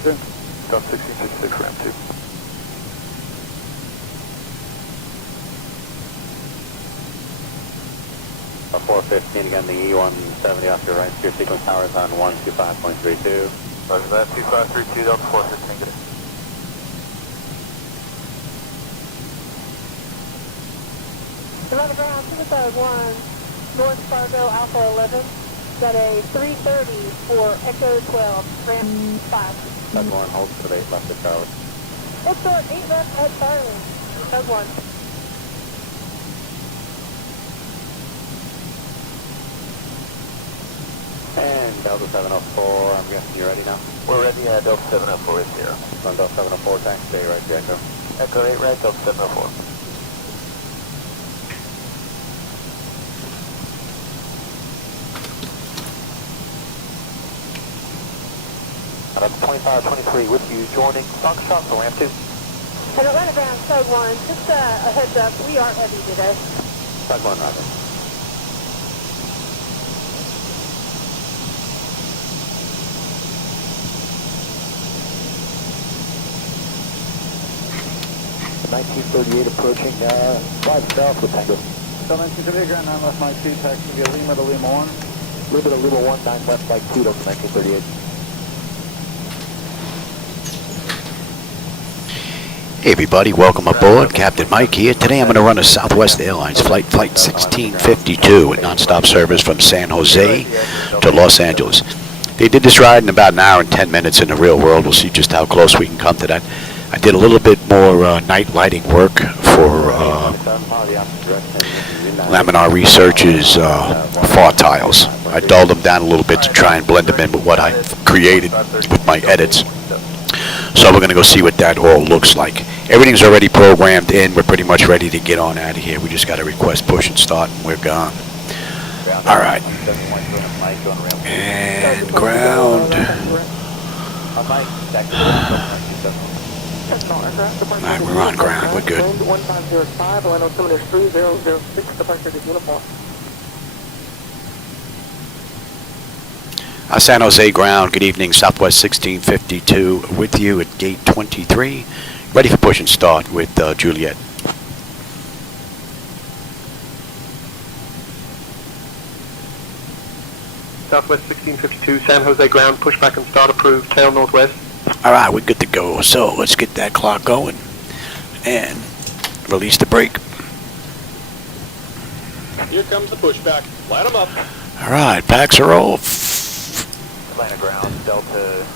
Resume. Stop 1666, ramp 2. Uh, 415 again, the E170 off your right, steer sequence towers on 125.32. Roger that, 2532, Delta 415, good. Around ground, Suicide 1, North Fargo, Alpha 11. Got a 330 for Echo 12, ramp 5. Tug 1, hold for 8 left of tower. What's up, 8 left at Starling. Tug 1. And Delta 704, I'm guessing you're ready now? We're ready, Delta 704 is here. On Delta 704, taxi stay right here, Echo. Echo 8 right, Delta 704. That's 2523 with you, joining Foxtrot for ramp 2. And Atlanta ground, Tug 1, just a heads up, we aren't heavy today. Tug 1, roger. The 1938 approaching 5 south with Tango. So 1938, ground 9 left, Mike 2, taxi via Lima to Lima 1. Lima to Lima 1, 9 left, Mike 2, Delta 1938. Hey everybody, welcome aboard. Captain Mike here. Today I'm going to run a Southwest Airlines flight 1652 with nonstop service from San Jose to Los Angeles. They did this ride in about an hour and 10 minutes in the real world. We'll see just how close we can come to that. I did a little bit more night lighting work for Laminar Research's far tiles. I dulled them down a little bit to try and blend them in with what I created with my edits. So we're going to go see what that all looks like. Everything's already programmed in. We're pretty much ready to get on out of here. We just got to request push and start and we're gone. All right. And ground. All right, we're on ground. We're good. 1505, Atlanta 3006, departure to uniform. San Jose ground, good evening, Southwest 1652 with you at gate 23. Ready for push and start with Juliet. Southwest 1652, San Jose ground, pushback and start approved, tail northwest. All right, we're good to go. So let's get that clock going and release the brake. Here comes the pushback. Light them up. All right, packs are off. Atlanta ground, Delta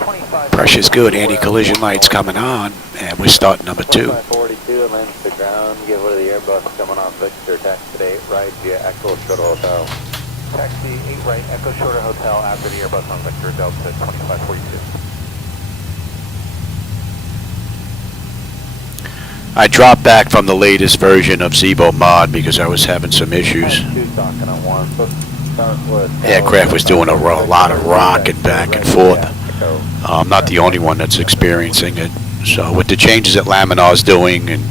25. Pressure's good. Anti-collision lights coming on, and we're starting number 2. 42, Atlantic to ground, give way to the Airbus coming off Victor, taxi 8 right via Echo Shorter Hotel. Taxi 8 right, Echo Shorter Hotel after the Airbus on Victor, Delta 2542. I dropped back from the latest version of ZiboMod because I was having some issues. Aircraft was doing a lot of rocking back and forth. I'm not the only one that's experiencing it. So with the changes that Laminar's doing and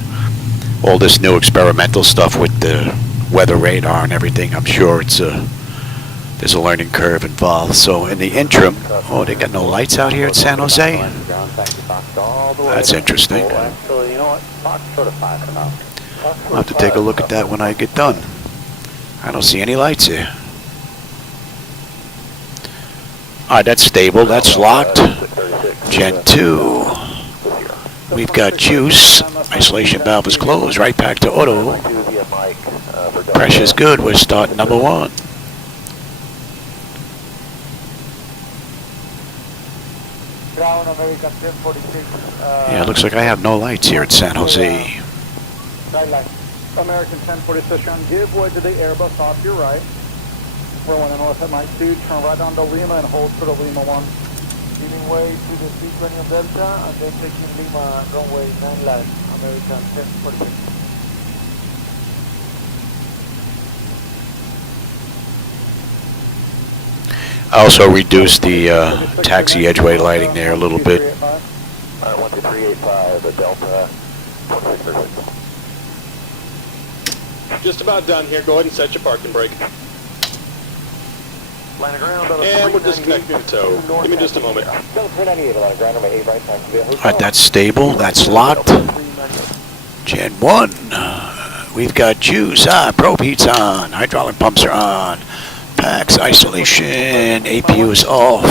all this new experimental stuff with the weather radar and everything, I'm sure it's there's a learning curve involved. So in the interim, oh, they got no lights out here at San Jose? That's interesting. I'll have to take a look at that when I get done. I don't see any lights here. Alright, that's stable. That's locked. Gen 2. We've got juice. Isolation valve is closed. Right back to auto. Pressure's good. We're starting number 1. Yeah, it looks like I have no lights here at San Jose. American 1046, give way to the Airbus off your right. We're 1 north at Mike 2, turn right onto Lima and hold for the Lima 1. Giving way to the C-20 Delta and then taking Lima runway 9 left, American 1046. I also reduced the taxi edgeway lighting there a little bit. 12385, Delta 2636. Just about done here. Go ahead and set your parking brake. Line of ground on And we're disconnecting tow. Give me just a moment. 398, line of ground, runway 8 right, taxi via hotel. Alright, that's stable. That's locked. Gen 1. We've got juice on. Probe heat's on. Hydraulic pumps are on. Packs isolation. APU is off.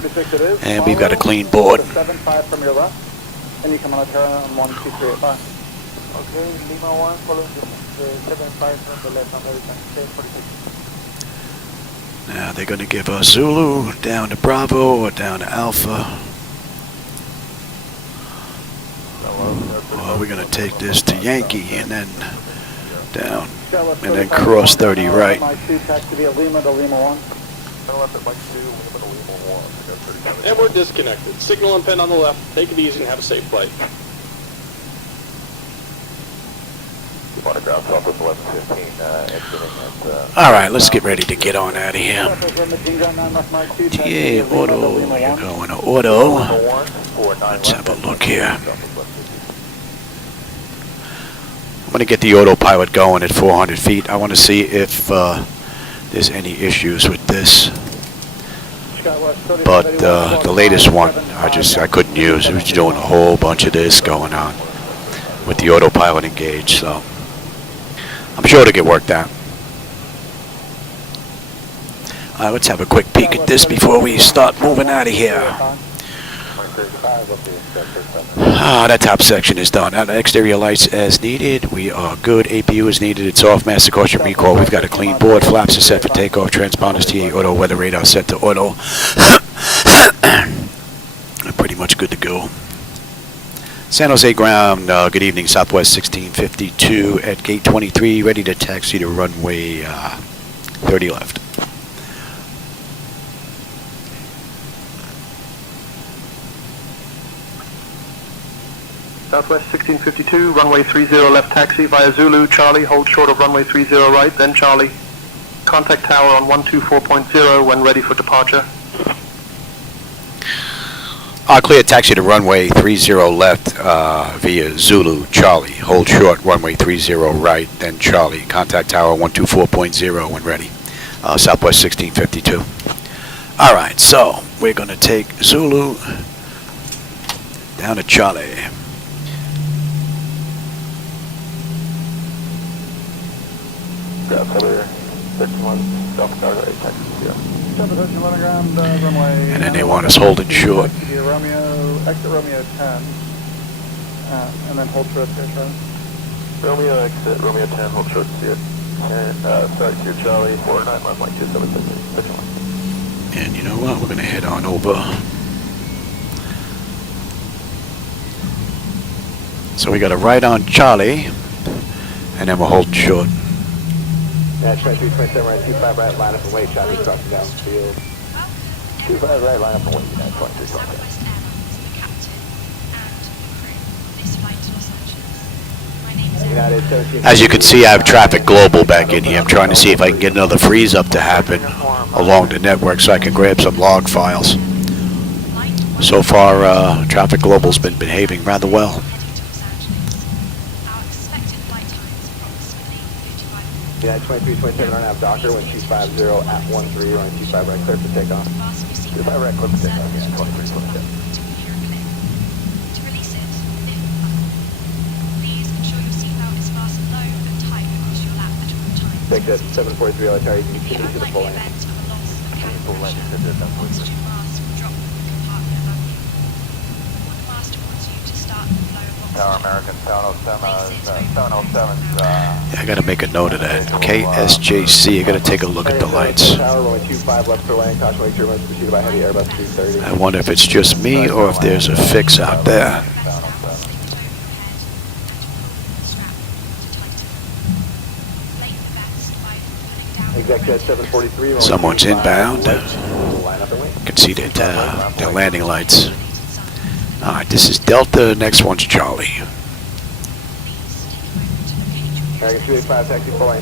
46 it is. And we've got a clean board. 75 from your left. And you come on a turn on 12385. Okay, Lima 1, following the 75 from the left, American 1046. Now they're going to give us Zulu down to Bravo or down to Alpha. Well, we're going to take this to Yankee and then down and then cross 30 right. Taxi via Lima to Lima 1. And we're disconnected. Signal and pin on the left. Take it easy and have a safe flight. All right, let's get ready to get on out of here. TA Auto, you're going to Auto. Let's have a look here. I'm going to get the autopilot going at 400 feet. I want to see if there's any issues with this. But the latest one, I couldn't use. It was doing a whole bunch of this going on with the autopilot engaged, so I'm sure it'll get worked out. Let's have a quick peek at this before we start moving out of here. That top section is done. Exterior lights as needed. We are good. APU is needed. It's off. Master caution recall. We've got a clean board. Flaps are set for takeoff. Transponders TA auto. Weather radar set to auto. Pretty much good to go. San Jose ground. Good evening. Southwest 1652 at gate 23. Ready to taxi to runway 30 left. Southwest 1652, runway 30 left taxi via Zulu, Charlie, hold short of runway 30 right, then Charlie. Contact tower on 124.0 when ready for departure. Clear taxi to runway 30 left via Zulu, Charlie, hold short runway 30 right, then Charlie. Contact tower 124.0 when ready. Southwest 1652. All right, so we're going to take Zulu down to Charlie. And then they want us holding short. Romeo, exit Romeo 10, and then hold short there, Romeo exit, Romeo 10, hold short to it. Start to Charlie, 491.27. And you know what? We're going to head on over. So we got a right on Charlie, and then we'll hold short. Yeah, 23, 27 right, 25 right, line up and wait, Charlie, drop down field. 25 right, line up and wait, 23, 27. As you can see, I have traffic global back in here. I'm trying to see if I can get another freeze up to happen along the network so I can grab some log files. So far, traffic global's been behaving rather well. Yeah, 23, 27 RNAV Docker, 1250 at 13, running 25 right, clear for takeoff. 25 right, clear for takeoff, yeah, 23, 27. Take that 743 LHR, you can continue to the full lane. Full lane, Tower American 707's, Yeah, I got to make a note of that. KSJC, I got to take a look at the lights. I wonder if it's just me or if there's a fix out there. Someone's inbound. You can see that their landing lights. All right, this is Delta. Next one's Charlie. American 285, taxi full lane.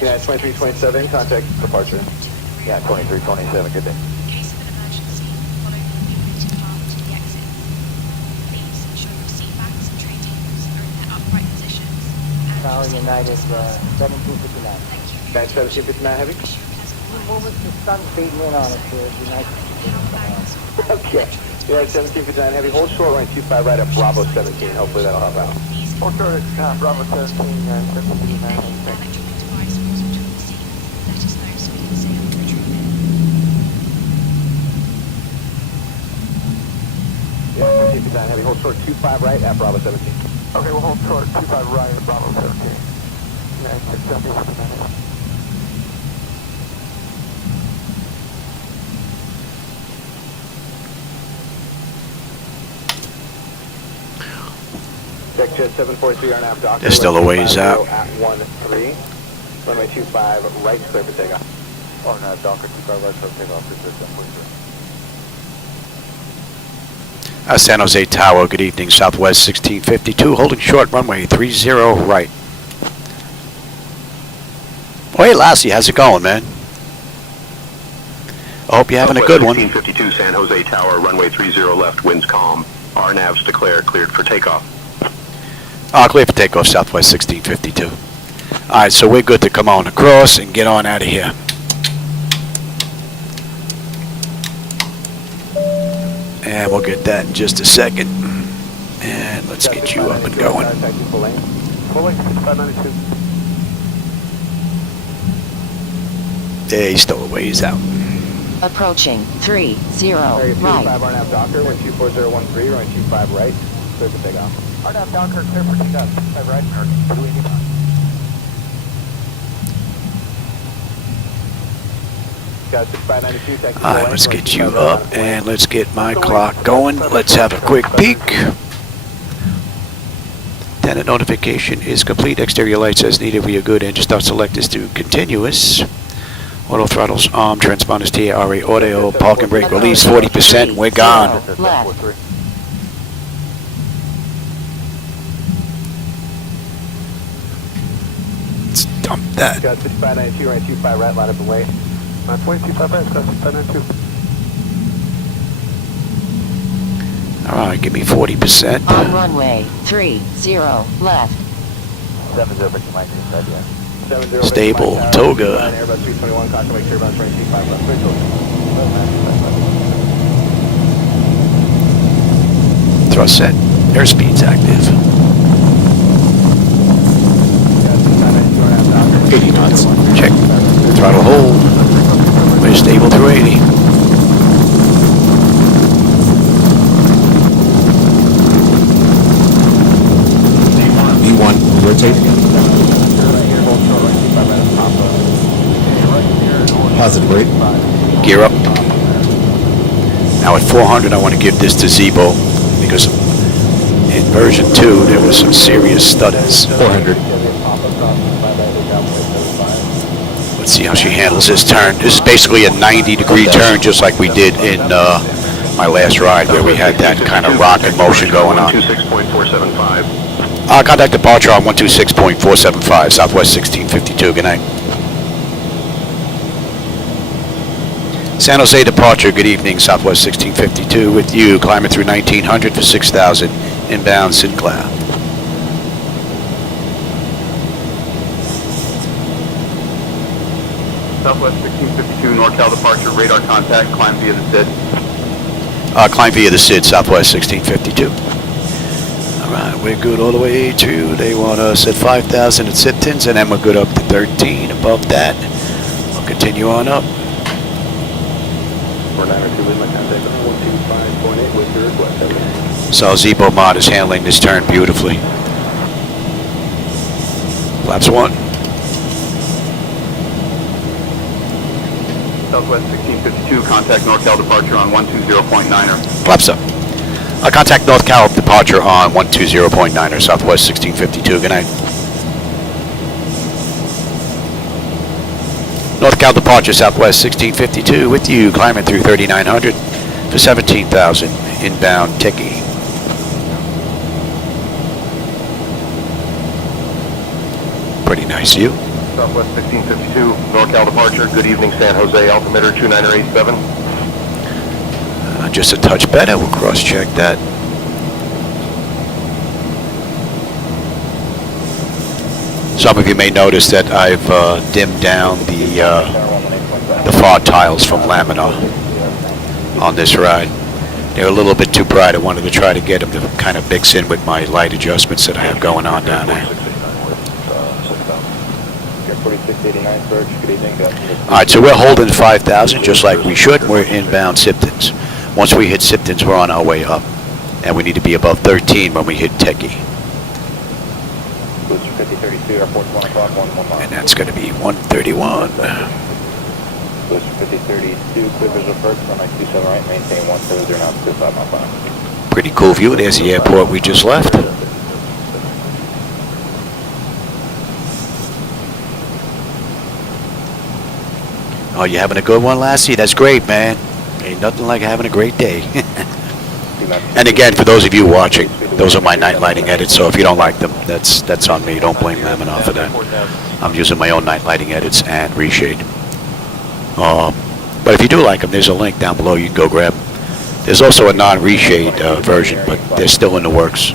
Yeah, 2327, contact departure. Yeah, 2327, good day. Tower United 1759. That's 1759 heavy? Moment the sun beating in on us here, United. Okay. Yeah, 1759 heavy. Hold short runway 25 right at Bravo 17. Hopefully that'll help out. Hold short at Bravo 17, 1759. Yeah, 1759 heavy. Hold short 25 right at Bravo 17. Okay, we'll hold short 25 right at Bravo 17. Yeah, 1759. Check jet 743 RNAV Docker. They're still a ways out. At 13. Runway 25 right, clear for takeoff. RNAV Docker 25 right, clear for takeoff. Bridge 743. San Jose Tower, good evening, Southwest 1652, holding short, runway 30 right. Oh, hey, Lassie, how's it going, man? I hope you're having a good one. 1652 San Jose Tower, runway 30 left, winds calm. RNAVs declare cleared for takeoff. Clear for takeoff, Southwest 1652. All right, so we're good to come on across and get on out of here. And we'll get that in just a second. And let's get you up and going. Yeah, he's still a ways out. Approaching 30 right. 25 RNAV Docker, 124013, runway 25 right, clear for takeoff. RNAV Docker, clear for takeoff. 25 right, and doing it. All right, let's get you up and let's get my clock going. Let's have a quick peek. Tenant notification is complete. Exterior lights as needed. We are good. Engine start select is to continuous. Auto throttles arm. Transponders TARA audio. Park and brake release 40%. We're gone. Left. Let's dump that. Got 6592, runway 25 right, line up and wait. 25 right, 6592. All right, give me 40%. On runway 30 left. 70 might be inside, yeah. 70 Stable, Toga. Airbus 321, Cockpit, make sure about 25 left. Thrust set. Airspeed's active. 80 knots. Check. Throttle hold. We're stable through 80. V1, rotate. Positive rate. Gear up. Now at 400, I want to give this to Zibo because in version 2 there was some serious stutters. 400. Let's see how she handles this turn. This is basically a 90-degree turn, just like we did in my last ride, where we had that kind of rocket motion going on. 126.475. Contact departure on 126.475, Southwest 1652. Good night. San Jose departure. Good evening, Southwest 1652. With you, climbing through 1900 for 6,000. Inbound Sinclair. Southwest 1652, NorCal departure, radar contact, climb via the SID. Climb via the SID, Southwest 1652. All right, we're good all the way to, they want us at 5,000 at SIPTONs, and then we're good up to 13. Above that, we'll continue on up. 4902 with my contact on 125.8 with your request. So ZiboMod is handling this turn beautifully. Flaps 1. Southwest 1652, contact NorCal departure on 120.9er. Flaps up. Contact NorCal departure on 120.9er, Southwest 1652. Good night. NorCal departure, Southwest 1652. With you, climbing through 3,900 for 17,000. Inbound Techie. Pretty nice view. Southwest 1652, NorCal departure. Good evening, San Jose, altimeter 2987. Just a touch better. We'll cross-check that. Some of you may notice that I've dimmed down the fog tiles from Laminar on this ride. They're a little bit too bright. I wanted to try to get them to kind of mix in with my light adjustments that I have going on down there. Alright, so we're holding 5,000 just like we should. We're inbound Siptons. Once we hit Siptons, we're on our way up. And we need to be above 13 when we hit Techie. And that's going to be 131. 5032, clear visual approach, runway 27 right, maintain 170 knots, 25 miles per hour. Pretty cool view. There's the airport we just left. Oh, you having a good one, Lassie? That's great, man. Ain't nothing like having a great day. And again, for those of you watching, those are my night lighting edits, so if you don't like them, that's on me. Don't blame Laminar for that. I'm using my own night lighting edits and reshade. But if you do like them, there's a link down below you can go grab them. There's also a non-reshade version, but they're still in the works.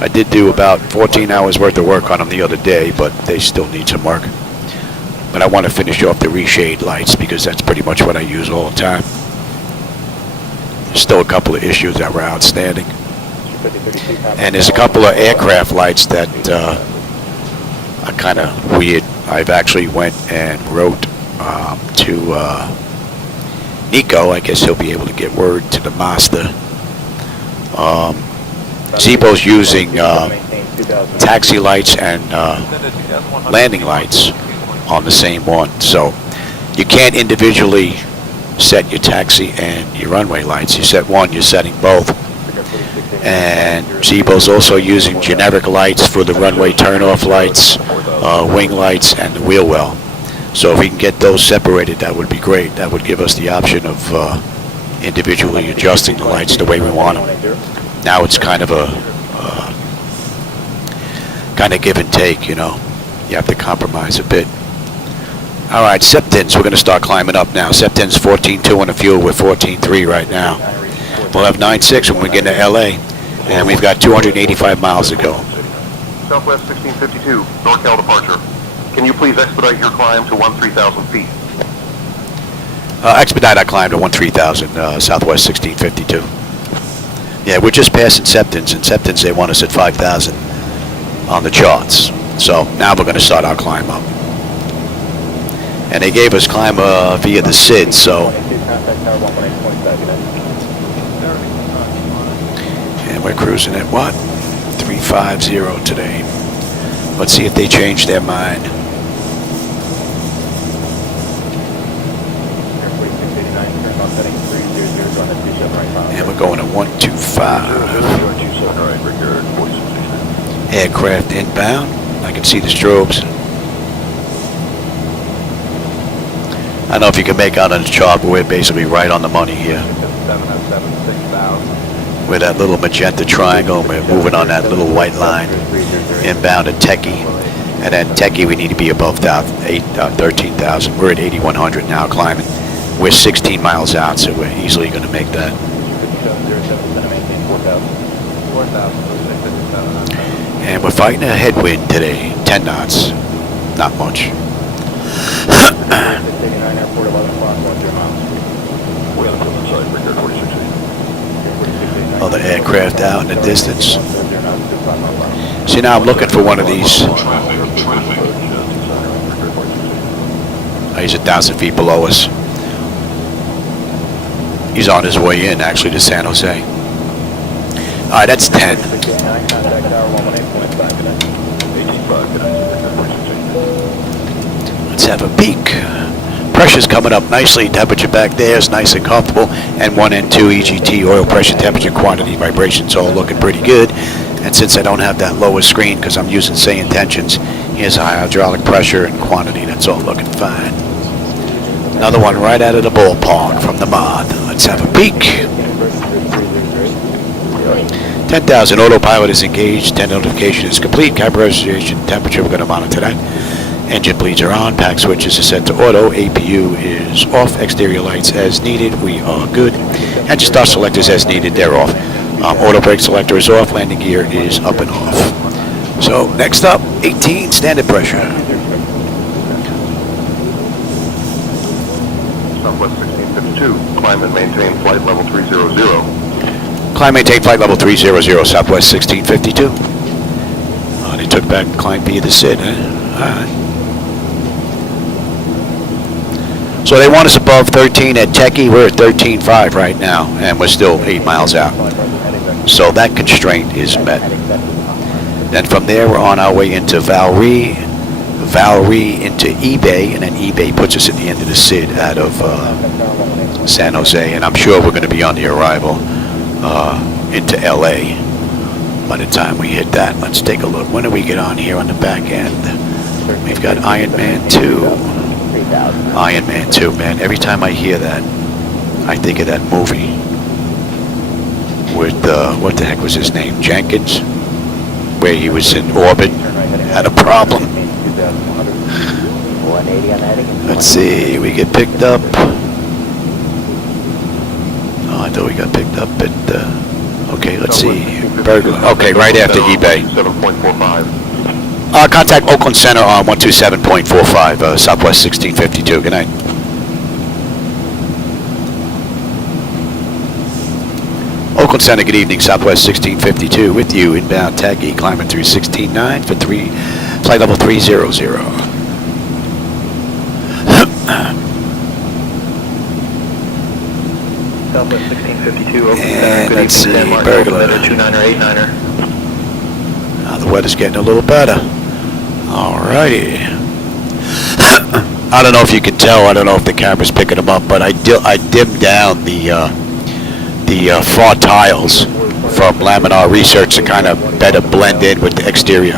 I did do about 14 hours worth of work on them the other day, but they still need some work. But I want to finish off the reshade lights because that's pretty much what I use all the time. There's still a couple of issues that were outstanding. And there's a couple of aircraft lights that are kind of weird. I've actually went and wrote to Nico. I guess he'll be able to get word to the master. Zibo's using taxi lights and landing lights on the same one. So you can't individually set your taxi and your runway lights. You set one, you're setting both. And Zibo's also using generic lights for the runway turn-off lights, wing lights, and the wheel well. So if we can get those separated, that would be great. That would give us the option of individually adjusting the lights the way we want them. Now it's kind of a give and take, you know. You have to compromise a bit. All right, Siptons, we're going to start climbing up now. Siptons 14.2 on the fuel. We're 14.3 right now. We'll have 9.6 when we get into LA, and we've got 285 miles to go. Southwest 1652, NorCal departure. Can you please expedite your climb to 13,000 feet? Expedite our climb to 13,000, Southwest 1652. Yeah, we're just passing Siptons, and Siptons, they want us at 5,000 on the charts. So now we're going to start our climb up. And they gave us climb via the SID, so. And we're cruising at what? 350 today. Let's see if they change their mind. And we're going at 125. Aircraft inbound. I can see the strobes. I don't know if you can make out on the chart, but we're basically right on the money here. With that little magenta triangle, we're moving on that little white line inbound at Techie. And then Techie, we need to be above 13,000. We're at 8,100 now climbing. We're 16 miles out, so we're easily going to make that. And we're fighting a headwind today, 10 knots. Not much. Other aircraft out in the distance. See, now I'm looking for one of these. He's 1,000 feet below us. He's on his way in, actually, to San Jose. All right, that's 10. Let's have a peek. Pressure's coming up nicely. Temperature back there is nice and comfortable. And 1 and 2 EGT, oil pressure, temperature, quantity, vibrations, all looking pretty good. And since I don't have that lower screen because I'm using SayIntentions, here's high hydraulic pressure and quantity. That's all looking fine. Another one right out of the ballpark from the mod. Let's have a peek. 10,000 autopilot is engaged. 10 notification is complete. Calibration temperature, we're going to monitor that. Engine bleeds are on. Pack switches are set to auto. APU is off. Exterior lights as needed. We are good. Engine start selectors as needed. They're off. Auto brake selector is off. Landing gear is up and off. So next up, 18 standard pressure. Southwest 1652, climb and maintain flight level 300. Climb, maintain flight level 300, Southwest 1652. Oh, they took back climb via the SID, huh? Alright. So they want us above 13 at Techie. We're at 13.5 right now, and we're still 8 miles out. So that constraint is met. Then from there, we're on our way into Valry into eBay, and then eBay puts us at the end of the SID out of San Jose, and I'm sure we're going to be on the arrival into LA by the time we hit that. Let's take a look. When do we get on here on the back end? We've got Iron Man 2. Iron Man 2, man. Every time I hear that, I think of that movie with, what the heck was his name? Jenkins? Where he was in orbit, had a problem. Let's see, we get picked up. Oh, I thought we got picked up at, okay, let's see. Burglar. Okay, right after eBay. 7.45. Contact Oakland Center on 127.45, Southwest 1652. Good night. Oakland Center, good evening, Southwest 1652, with you, inbound Taggy, climbing through 16.9 for flight level 300. Southwest 1652, Oakland And Center, good let's evening, see, San Marcos, Burglar. 29er, 89er. Now the weather's getting a little better. Alrighty. I don't know if you can tell, I don't know if the camera's picking them up, but I dimmed down the far tiles from Laminar Research to kind of better blend in with the exterior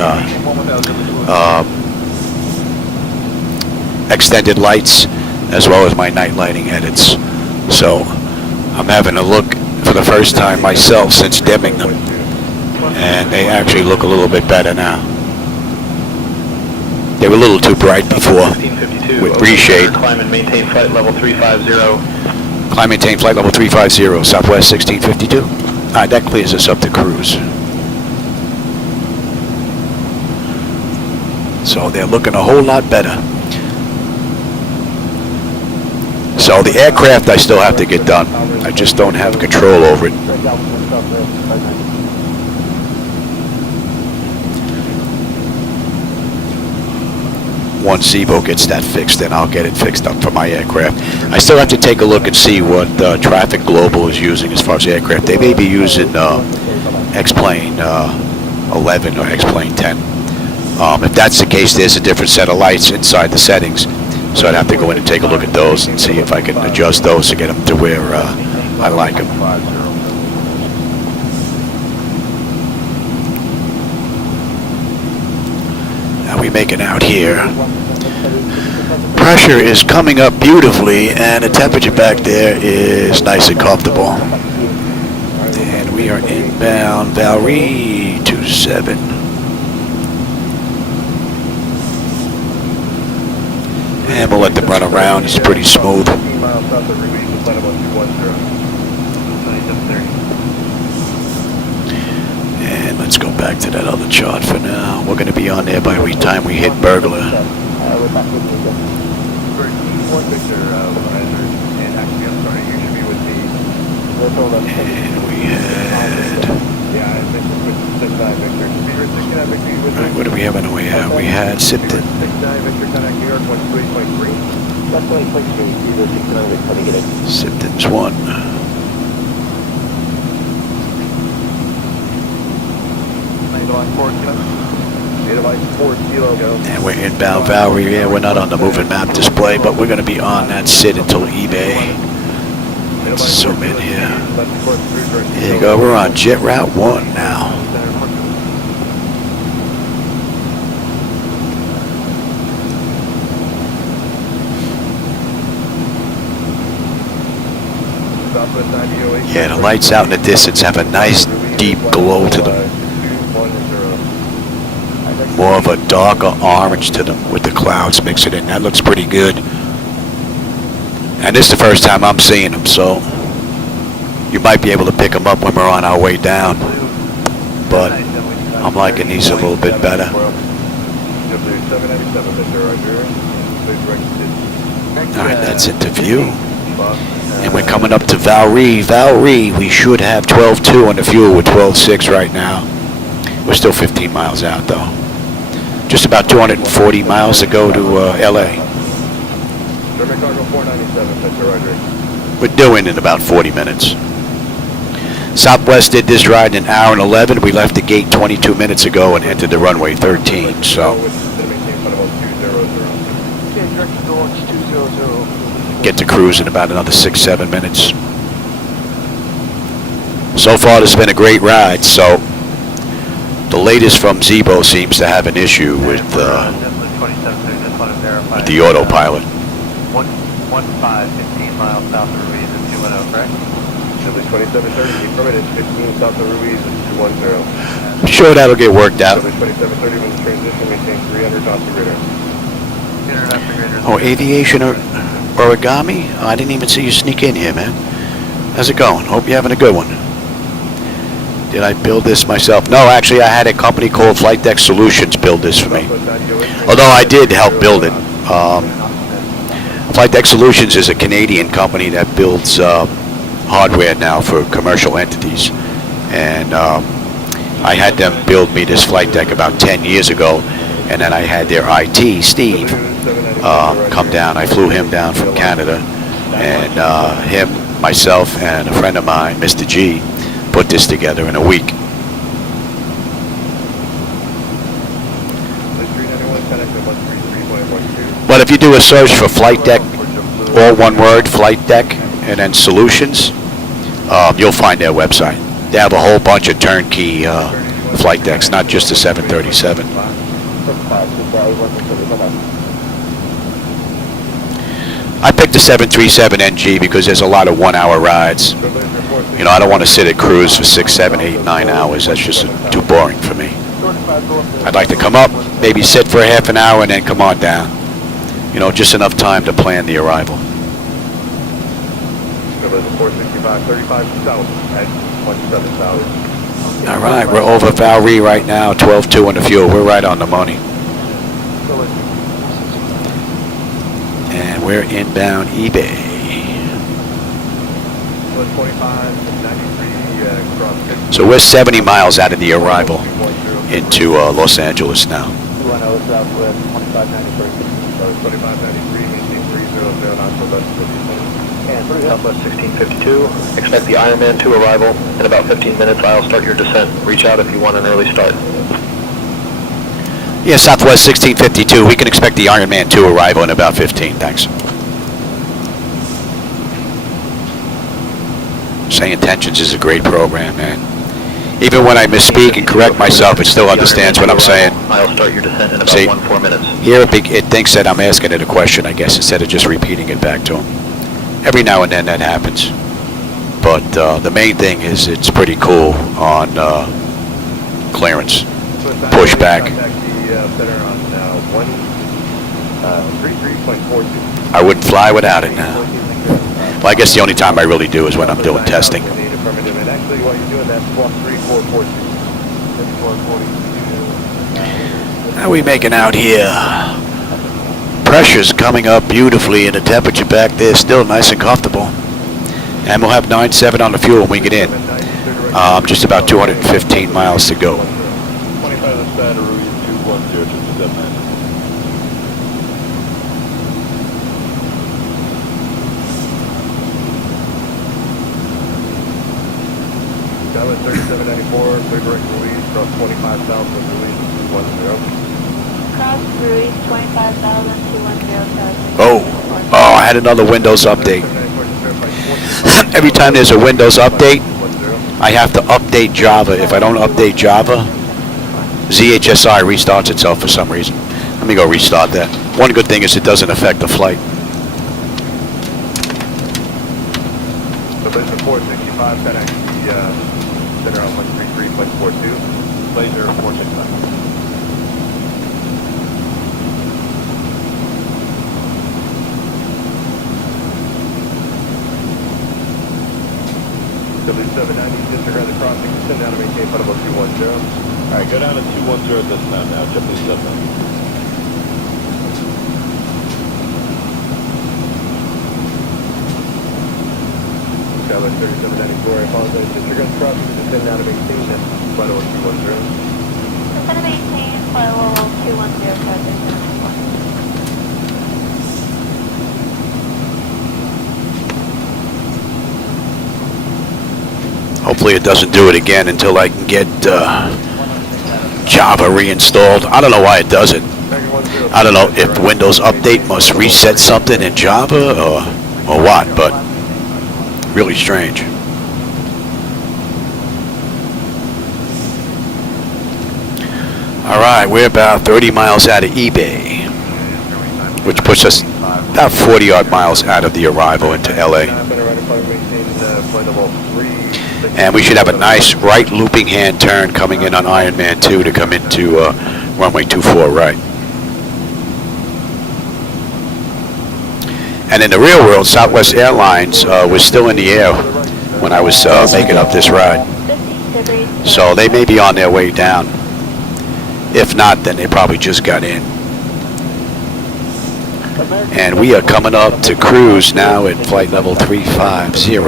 extended lights as well as my night lighting edits. So I'm having a look for the first time myself since dimming them, and they actually look a little bit better now. They were a little too bright before with reshade. Climb and maintain flight level 350. Climb, maintain flight level 350, Southwest 1652. Alright, that clears us up to cruise. So they're looking a whole lot better. So the aircraft I still have to get done. I just don't have control over it. Once Zibo gets that fixed, then I'll get it fixed up for my aircraft. I still have to take a look and see what Traffic Global is using as far as aircraft. They may be using X-Plane 11 or X-Plane 10. If that's the case, there's a different set of lights inside the settings. So I'd have to go in and take a look at those and see if I can adjust those to get them to where I like them. Now we make it out here. Pressure is coming up beautifully, and the temperature back there is nice and comfortable. And we are inbound Valry 27. And we'll let them run around. It's pretty smooth. And let's go back to that other chart for now. We're going to be on there by the time we hit Burglar. And we had... Right, what do we have on the way out? We had Sipton. Sipton's 1. And we're inbound Valry. Yeah, we're not on the moving map display, but we're going to be on that SID until eBay. Let's zoom in here. There you go. We're on Jet Route 1 now. Yeah, the lights out in the distance have a nice deep glow to them. More of a darker orange to them with the clouds mixing in. That looks pretty good. And this is the first time I'm seeing them, so you might be able to pick them up when we're on our way down. But I'm liking these a little bit better. Alright, that's into view. And we're coming up to Valry. Valry, we should have 12.2 on the fuel with 12.6 right now. We're still 15 miles out though. Just about 240 miles to go to LA. We're doing in about 40 minutes. Southwest did this ride in an hour and 11. We left the gate 22 minutes ago and entered the runway 13. So get to cruise in about another 6-7 minutes. So far, this has been a great ride. So the latest from Zibo seems to have an issue with the autopilot. 15 miles south of Ruiz at 210, correct? 2730, permitted 15 south of Ruiz at 210. I'm sure that'll get worked out. 2730, when the transition, maintain 300 knots of radar. Oh, aviation or origami? Oh, I didn't even see you sneak in here, man. How's it going? Hope you're having a good one. Did I build this myself? No, actually, I had a company called Flightdeck Solutions build this for me. Although I did help build it. Flightdeck Solutions is a Canadian company that builds hardware now for commercial entities. And I had them build me this flight deck about 10 years ago. And then I had their IT, Steve, come down. I flew him down from Canada. And him, myself, and a friend of mine, Mr. G, put this together in a week. But if you do a search for Flightdeck, all one word, Flightdeck, and then Solutions, you'll find their website. They have a whole bunch of turnkey flight decks, not just the 737. I picked the 737 NG because there's a lot of 1 hour rides. You know, I don't want to sit at cruise for 6, 7, 8, 9 hours. That's just too boring for me. I'd like to come up, maybe sit for a half an hour, and then come on down. You know, just enough time to plan the arrival. All right, we're over Valry right now, 12.2 on the fuel. We're right on the money. And we're inbound eBay. So we're 70 miles out of the arrival into Los Angeles now. 2593, maintain 300 knots of Southwest 1652, expect the Ironman 2 arrival. In about 15 minutes, I'll start your descent. Reach out if you want an early start. Yeah, Southwest 1652. We can expect the Ironman 2 arrival in about 15. Thanks. SayIntentions is a great program, man. Even when I misspeak and correct myself, it still understands what I'm saying. I'll start your descent in about See, 4 minutes. Here it thinks that I'm asking it a question, I guess, instead of just repeating it back to him. Every now and then that happens. But the main thing is it's pretty cool on clearance. Pushback. I wouldn't fly without it now. Well, I guess the only time I really do is when I'm doing testing. How are we making out here? Pressure's coming up beautifully and the temperature back there is still nice and comfortable. And we'll have 9.7 on the fuel when we get in. Just about 215 miles to go. 3794, third direct Ruiz, cross 25 south of Ruiz, 210. Cross Ruiz, 25,210. Oh, I had another Windows update. Every time there's a Windows update, I have to update Java. If I don't update Java, ZHSI restarts itself for some reason. Let me go restart that. One good thing is it doesn't affect the flight. So there's the 465, 10X, center on 133.42, laser 465. 3790, disregard the crossing, descend down to maintain flight level 210. Alright, go down to 210 at this time now, JetBlue 7. Southwest 3794, I apologize, disregard the crossing, descend down to maintain flight level 210. Descend to maintain flight level 210, traffic. Hopefully it doesn't do it again until I can get Java reinstalled. I don't know why it doesn't. I don't know if Windows Update must reset something in Java or what, but really strange. All right, we're about 30 miles out of eBay, which puts us about 40 odd miles out of the arrival into LA. And we should have a nice right looping hand turn coming in on Ironman 2 to come into runway 24 right. And in the real world, Southwest Airlines was still in the air when I was making up this ride. So they may be on their way down. If not, then they probably just got in. And we are coming up to cruise now at flight level 350.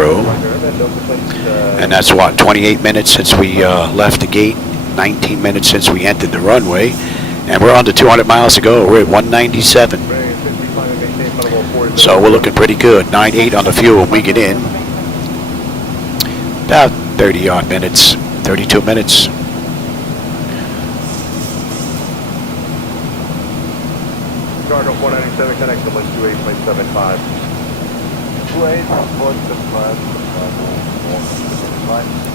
And that's what, 28 minutes since we left the gate, 19 minutes since we entered the runway. And we're under 200 miles to go. We're at 197. So we're looking pretty good. 9.8 on the fuel when we get in. About 30 odd minutes, 32 minutes. Cargo 497, connect to 128.75.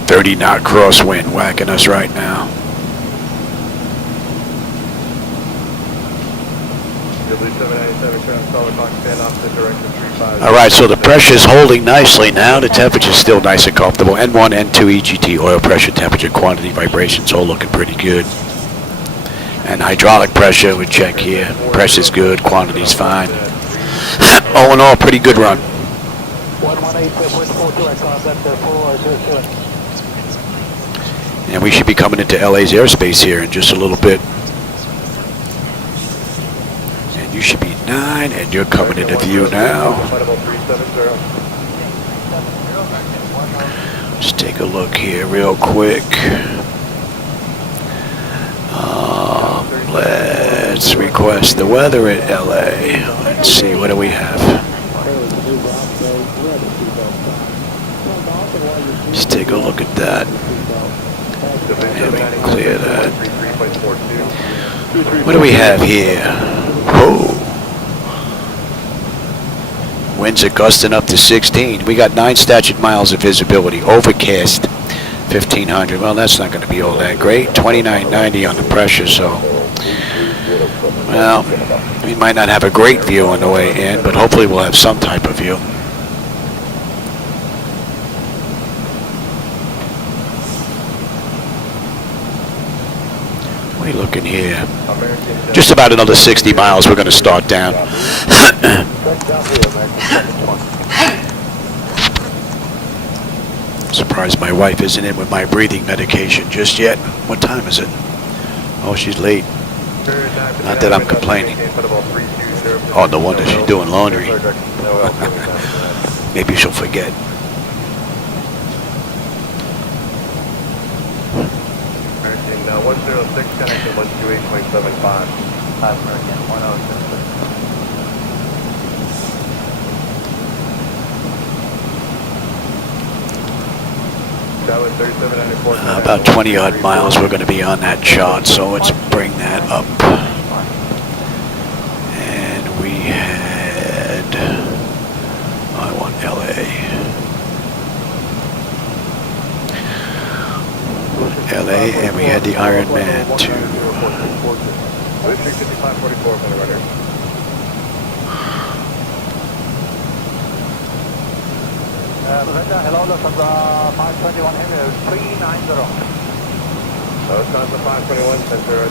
30 knot crosswind whacking us right now. All right, so the pressure's holding nicely now. The temperature's still nice and comfortable. N1, N2, EGT, oil pressure, temperature, quantity, vibrations, all looking pretty good. And hydraulic pressure, we check here. Pressure's good, quantity's fine. All in all, pretty good run. And we should be coming into LA's airspace here in just a little bit. And you should be 9, and you're coming into view now. Just take a look here real quick. Let's request the weather at LA. Let's see, what do we have? Just take a look at that. And we can clear that. What do we have here? Oh. Winds are gusting up to 16. We got 9 statute miles of visibility. Overcast, 1500. Well, that's not going to be all that great. 2990 on the pressure, so... Well, we might not have a great view on the way in, but hopefully we'll have some type of view. What are you looking here? Just about another 60 miles, we're going to start down. Surprised my wife isn't in with my breathing medication just yet. What time is it? Oh, she's late. Not that I'm complaining. Oh, no wonder she's doing laundry. Maybe she'll forget. American 106, connecting 128.75. American 106. About 20 odd miles we're going to be on that chart, so let's bring that up. And we had, I want LA. LA, and we had the Ironman 2. Hello, Lufthansa 521 Emirates 390. Lufthansa 521, Center.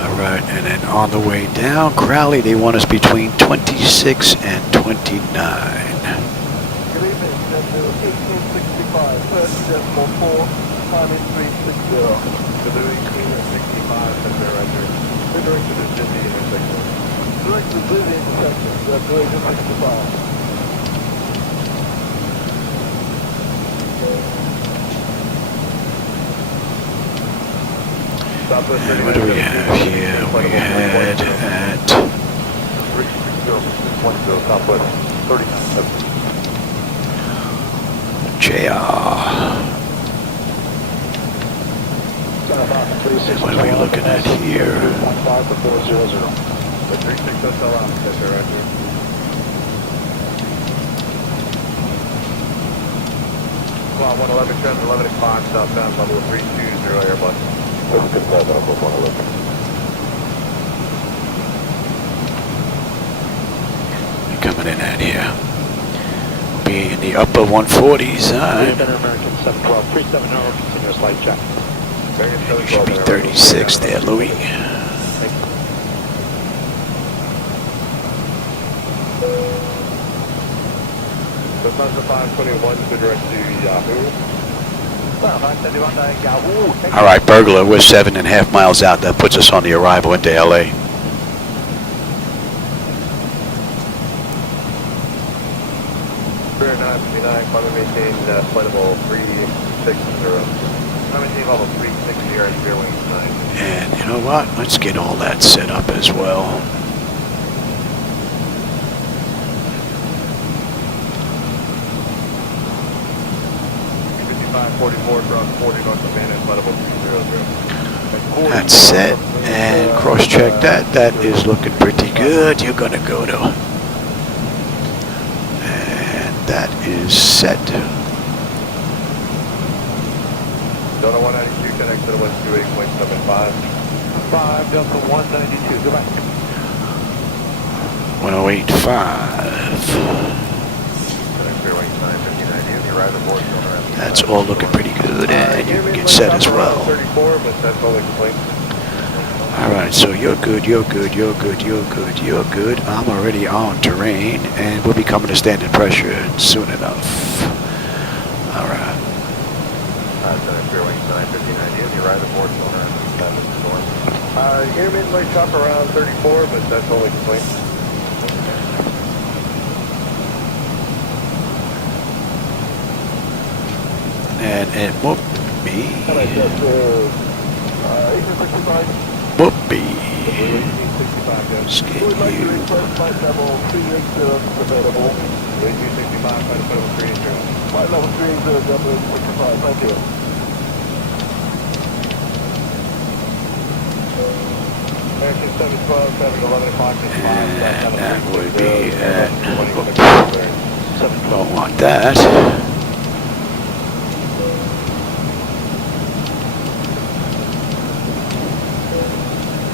All right, and then on the way down, Crowley, they want us between 26 and 29. Good evening, 1865, 30.4, time is 360. Louis, clear 65, and they're right there. We're directed to Disney intersection. Direct to Disney intersection, duration 65. What do we have here? We had at Southwest 39. JR. What are we looking at here? 15 for 400. The 36 hotel out, that's right here. Well, 111 trend 11 o'clock, southbound level 320 Airbus. That's good flight, Alpha 111. Coming in at here. Be in the upper 140s. American 712, 37 hour continuous light check. Should be 36 there, Louis. Lufthansa 521 to direct to Yahoo. All right, Burglar, we're 7.5 miles out. That puts us on the arrival into LA. Spirit 959, climate maintain flight level 360. Climate maintain level 360, are you wings 9? And you know what? Let's get all that set up as well. Cross 40 North Savannah, flight level 300. That's set and cross-check that. That is looking pretty good. You're gonna go to, and that is set. Delta 192 connect to the 128.75. 5 Delta 192, go back. 1085. That's all looking pretty good, and you can get set as well. Alright, so you're good, you're good, you're good, you're good, you're good. I'm already on terrain, and we'll be coming to standard pressure soon enough. Alright. Intermittent light chop around 34, but that's only complaint. And whoop me. Whoop me. Skid you. Flight level 380, double 65, thank you. American 712, 711 o'clock. And that would be at, don't want that.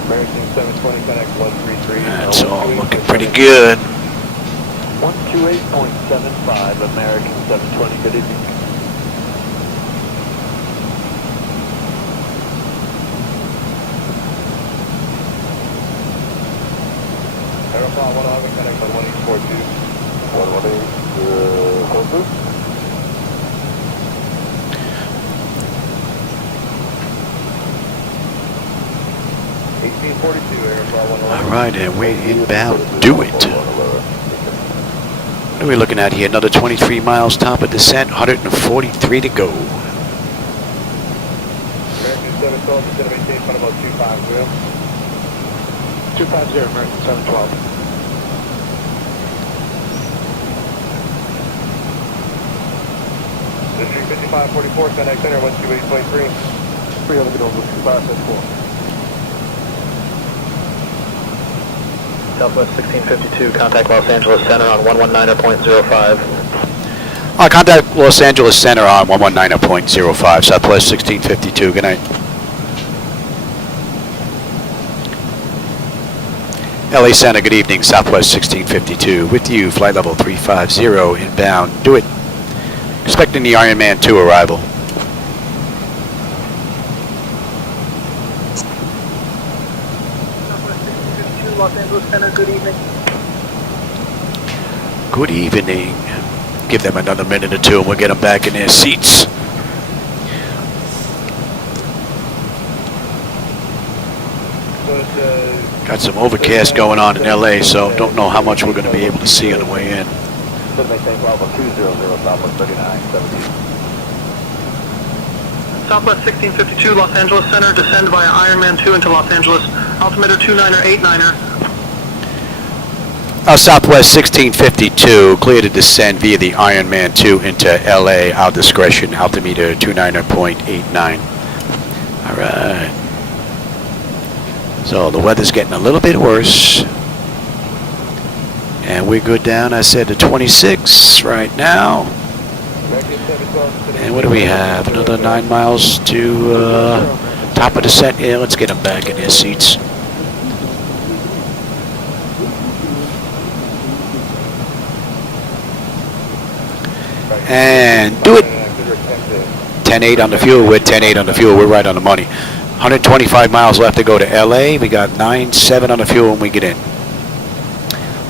American 720 connect 133. That's all looking pretty good. 128.75, American 720, good evening. Aeroplan 111 connect on 1842. 118, hold boost. All right, and we're inbound. Do it. What are we looking at here? Another 23 miles top of descent, 143 to go. American 712, you said maintain flight about 250. 250, American 712. District 5544, connect center 128.3. 300 over 2574. Southwest 1652, contact Los Angeles Center on 119.05. Contact Los Angeles Center on 119.05, Southwest 1652. Good night. LA Center, good evening, Southwest 1652. With you, flight level 350, inbound. Do it. Expecting the Ironman 2 arrival. Los Angeles Center, good evening. Good evening. Give them another minute or two and we'll get them back in their seats. Got some overcast going on in LA, so don't know how much we're going to be able to see on the way in. Southwest 1652, Los Angeles Center, descend via Ironman 2 into Los Angeles, altimeter 29er, 89er. Southwest 1652, clear to descend via the Ironman 2 into LA, our discretion, altimeter 29.89. All right. So the weather's getting a little bit worse. And we go down, I said, to 26 right now. And what do we have? Another 9 miles to top of descent. Yeah, let's get them back in their seats. And do it. 10-8 on the fuel. We're 10-8 on the fuel. We're right on the money. 125 miles left to go to LA. We got 9.7 on the fuel when we get in.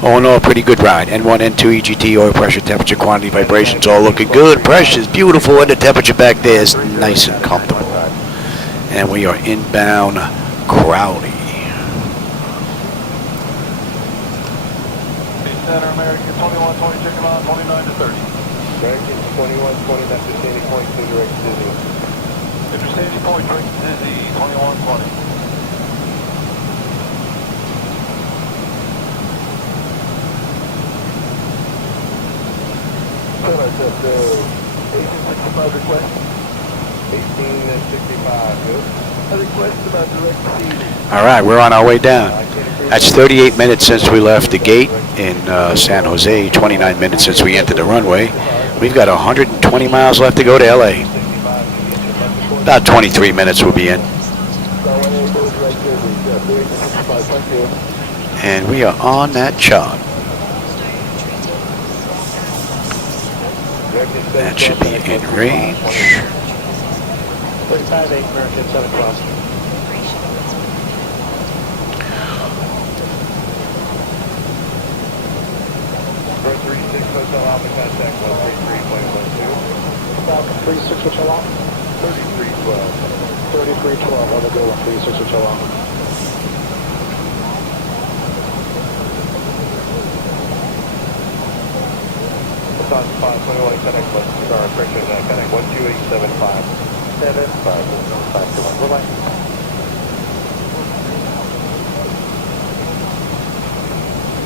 All in all, pretty good ride. N1, N2, EGT, oil pressure, temperature, quantity, vibrations, all looking good. Pressure's beautiful, and the temperature back there is nice and comfortable. And we are inbound Crowley. Center, American 2120, chicken on 29 to 30. American 2120, that's Sandy Point, to direct Disney. Enter Sandy Point, direct Disney, 2120. Just 1865 request. 1865, good. A request about direct seating. All right, we're on our way down. That's 38 minutes since we left the gate in San Jose, 29 minutes since we entered the runway. We've got 120 miles left to go to LA. About 23 minutes we'll be in. And we are on that chart. That should be in range. 35-8, American 7 cross. Bird 36 Hotel Alpha contact 133.12. Falcon 36 Hotel Alpha. 3312. 3312, on the go 36 Hotel Alpha. On 521, connect, sorry, correction, connect 12875. 7521, bye-bye.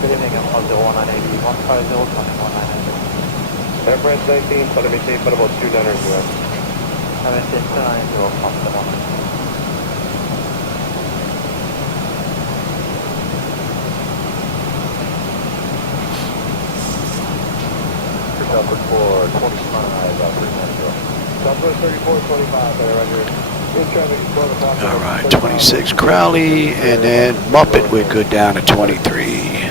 Good evening, I'm Hotel 190, 150, 2190. Air France 19, flight maintain, flight about 29 US. I'm in 290, Hotel 190. Southwest 425, Southwest 3425, there, Roger. Good traffic, All right, 26 Crowley, and then Muppet, we're good down at 23.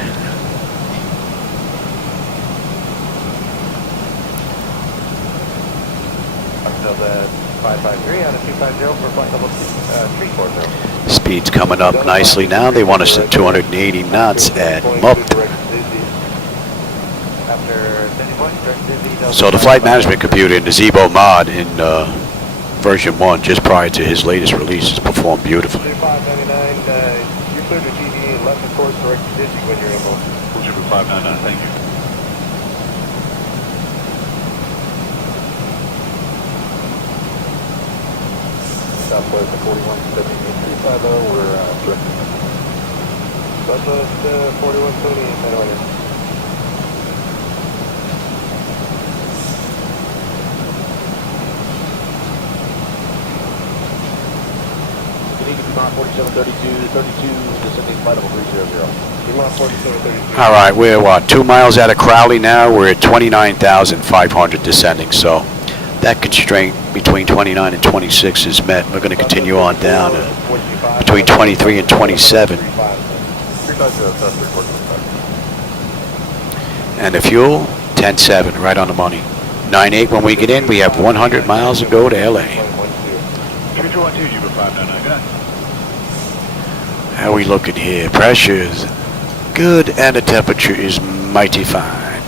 Until the 553 on a 250 for flight level 340. Speed's coming up nicely now. They want us at 280 knots at Muppet. So the flight management computer in the ZiboMod in version 1, just prior to his latest release, has performed beautifully. 599, you cleared the TV and left the course direct to Disney when you're able. 599, thank you. Southwest 4170, we're directing. Southwest 4170, San Diego. Demon 4732, descending flight level 300. Demon 4732. All right, we're what, 2 miles out of Crowley now. We're at 29,500 descending, so that constraint between 29 and 26 is met. We're going to continue on down to between 23 and 27. And the fuel, 10.7, right on the money. 9.8 when we get in. We have 100 miles to go to LA. 3212, Juba 599, good night. How we looking here? Pressure's good and the temperature is mighty fine.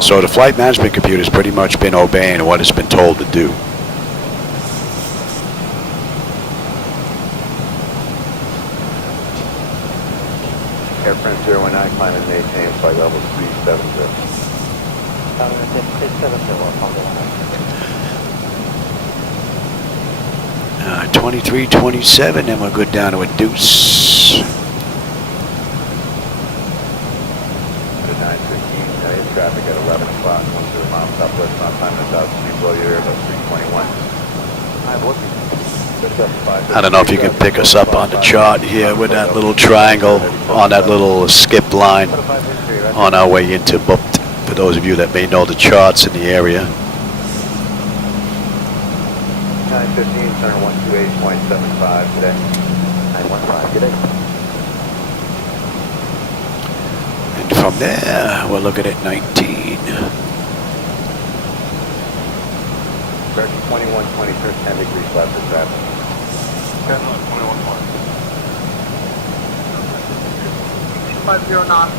So the flight management computer's pretty much been obeying what it's been told to do. Airframe 019, climb and maintain flight level 370. 2327, then we'll go down to a deuce. 915, in traffic at 11 o'clock, 10 miles southwest, not time is out, speed below your airbus 321. I don't know if you can pick us up on the chart here with that little triangle on that little skip line on our way into Booked, for those of you that may know the charts in the area. 915, center 128.75 today. 915, good day. And from there, we're looking at 19. American 2120, turn 10 degrees left of traffic. 50 knots.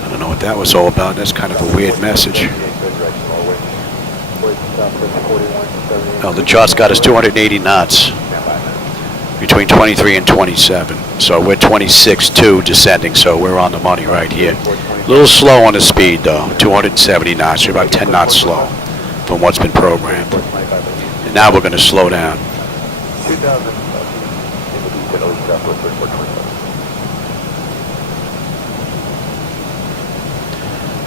I don't know what that was all about. That's kind of a weird message. Oh, the chart's got us 280 knots between 23 and 27. So we're 26.2 descending, so we're on the money right here. A little slow on the speed though, 270 knots. We're about 10 knots slow from what's been programmed. And now we're going to slow down.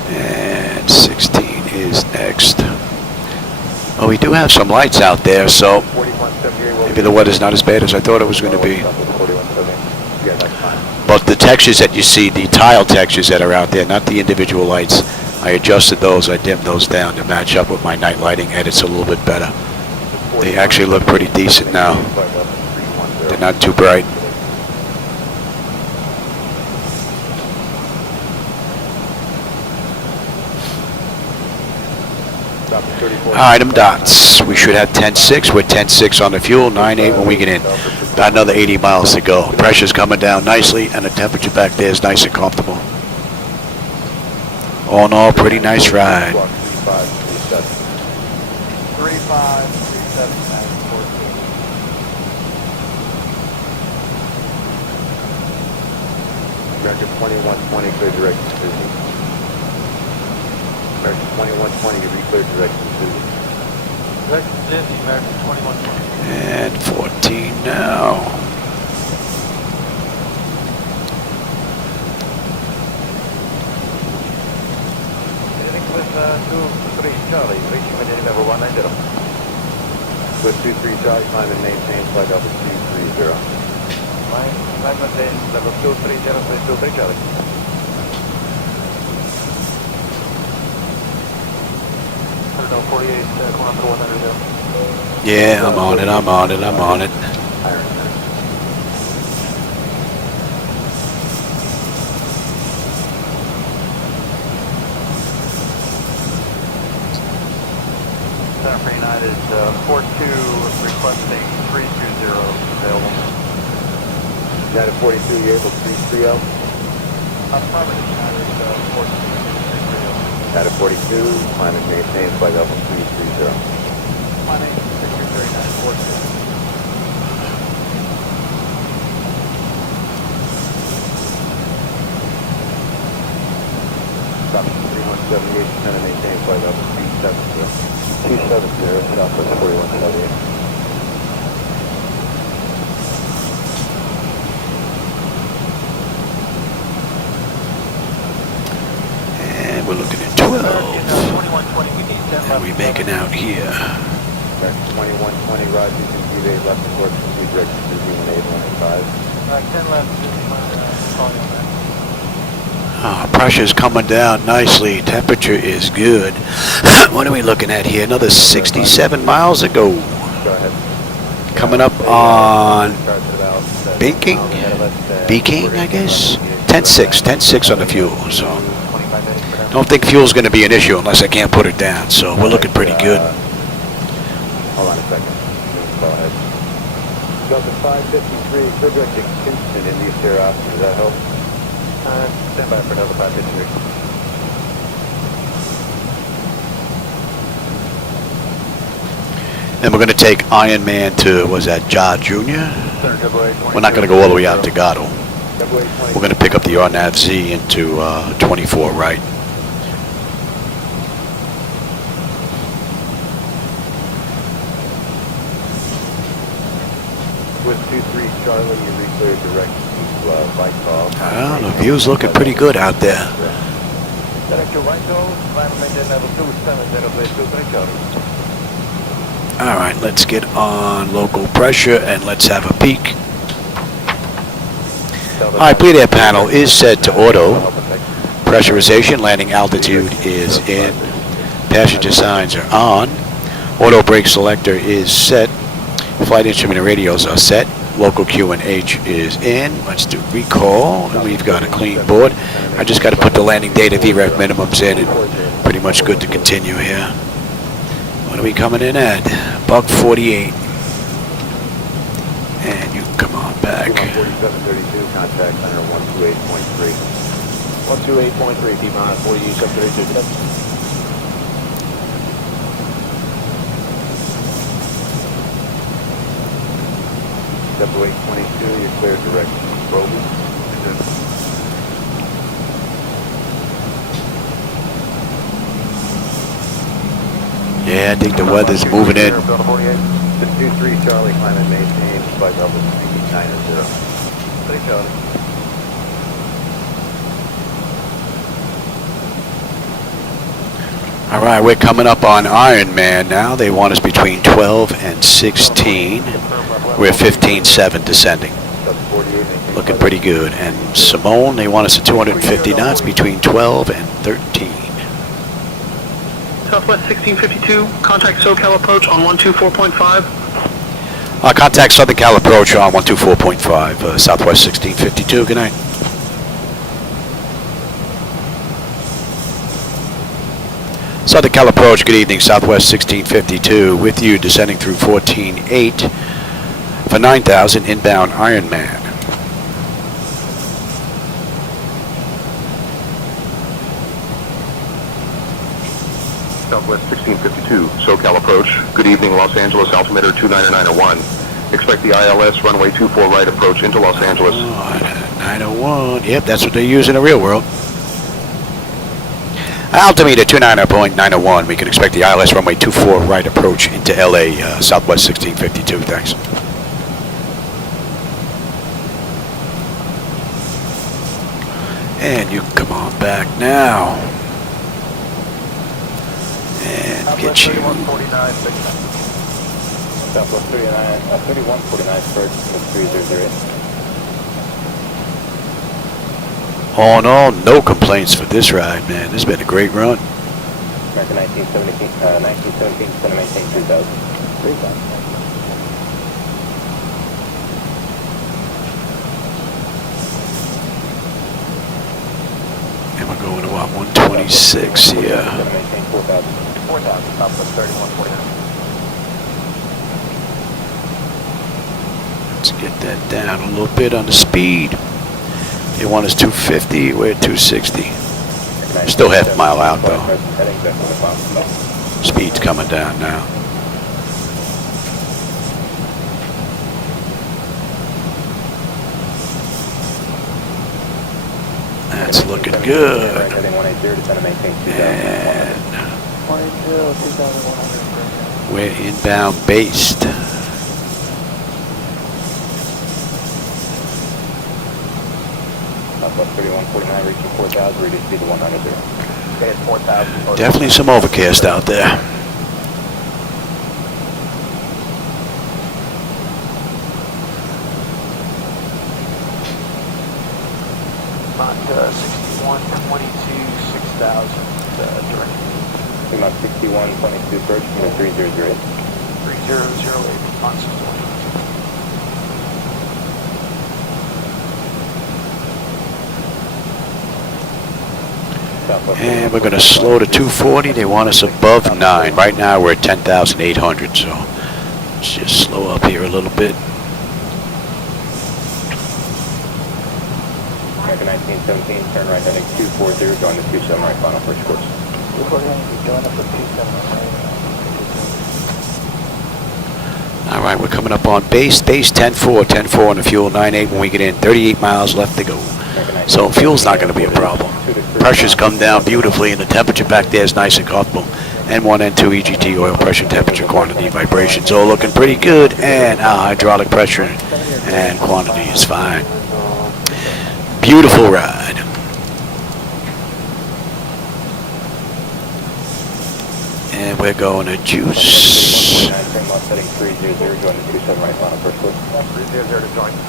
And 16 is next. Well, we do have some lights out there, so maybe the weather's not as bad as I thought it was going to be. But the textures that you see, the tile textures that are out there, not the individual lights, I adjusted those, I dimmed those down to match up with my night lighting edits a little bit better. They actually look pretty decent now. They're not too bright. Alright, them dots. We should have 10.6. We're 10.6 on the fuel, 9.8 when we get in. Got another 80 miles to go. Pressure's coming down nicely, and the temperature back there is nice and comfortable. All in all, pretty nice ride. 3537. American 2120, clear direction to Disney. American 2120, re-clear direction to Disney. Direction to Disney, American 2120. And 14 now. Heading with 23 Charlie, reaching Virginia level 190. With 23 Charlie, climb and maintain flight level 230. Climb and maintain level 230, 23 Charlie. Yeah, I'm on it, I'm on it, I'm on it. Center United 42 requesting 320 available. United 42, you able to 330? Affirmative, United 42. United 42, climb and maintain flight level 330. Climbing 6339, 42. Stop 3178, descend and maintain flight level 370. 270, Southwest 4178. We're looking at 12. And we're making out here. 2120, Roger, you can be left of course, complete direction to Disney 185. 10 left, calling on that. Pressure's coming down nicely. Temperature is good. What are we looking at here? Another 67 miles to go. Go ahead. Coming up on Beijing, I guess. 10.6, 10.6 on the fuel. So don't think fuel's going to be an issue unless I can't put it down. So we're looking pretty good. Hold on a second. Delta 553, clear directing Kingston, India Sierra Oscar, does that help? Stand by for Delta 553. Then we're going to take Iron Man to, was that Ja Jr.? We're not going to go all the way out to Gatto. We're going to pick up the RNAV-Z into 24 right. With 23 Charlie, you reclear direct to Whitehall. Well, the view's looking pretty good out there. Direct to Whitehall, final maintain level 270, Charlie. All right, let's get on local pressure and let's have a peek. All right, pre-air panel is set to auto. Pressurization, landing altitude is in. Passenger signs are on. Auto brake selector is set. Flight instrument and radios are set. Local Q&H is in. Let's do recall. And we've got a clean board. I just got to put the landing data VREF minimums in and pretty much good to continue here. What are we coming in at? Buck 48. And you can come on back. 4732, contact center 128.3. 128.3, T-minus 4732. Delta 822, you're clear direct Roby. Yeah, I think the weather's moving in. The 23 Charlie, climb and maintain, flight level 990. 3 Charlie. All right, we're coming up on Iron Man now. They want us between 12 and 16. We're 15.7 descending. Looking pretty good. And Simone, they want us at 250 knots between 12 and 13. Southwest 1652, contact SoCal approach on 124.5. Contact Southern Cal approach on 124.5, Southwest 1652. Good night. Southern Cal approach, good evening, Southwest 1652, with you descending through 14.8 for 9,000 inbound Ironman. Southwest 1652, SoCal approach. Good evening, Los Angeles, altimeter 29901. Expect the ILS runway 24 right approach into Los Angeles. 901, yep, that's what they use in the real world. Altimeter 290.901, we can expect the ILS runway 24 right approach into LA, Southwest 1652, thanks. And you can come on back now. And get you. Southwest 3149 first with 300. All in all, no complaints for this ride, man. This has been a great run. American 1917 is going to maintain 2,000. 3,000. And we're going to what, 126 here. Going to maintain 4,000. 4,000, Southwest 3149. Let's get that down a little bit on the speed. They want us 250, we're at 260. Still half a mile out though. Speed's coming down now. That's looking good. And we're inbound based. Southwest 3149 reaching 4,000, reduced speed to 190. Okay, it's 4,000. Definitely some overcast out there. Mach 6122, 6,000 direct. Mach 6122 approach from the 3008. 3008, Mach 61. And we're going to slow to 240. They want us above 9. Right now we're at 10,800, so let's just slow up here a little bit. 1917, turn right heading 240, join the 27 right final approach course. 240, join up for 27 right. All right, we're coming up on base 10-4, 10-4 on the fuel, 9-8 when we get in, 38 miles left to go. So fuel's not going to be a problem. Pressure's come down beautifully, and the temperature back there is nice and comfortable. N1, N2, EGT, oil pressure, temperature, quantity, vibrations, all looking pretty good, and our hydraulic pressure and quantity is fine. Beautiful ride. And we're going to juice.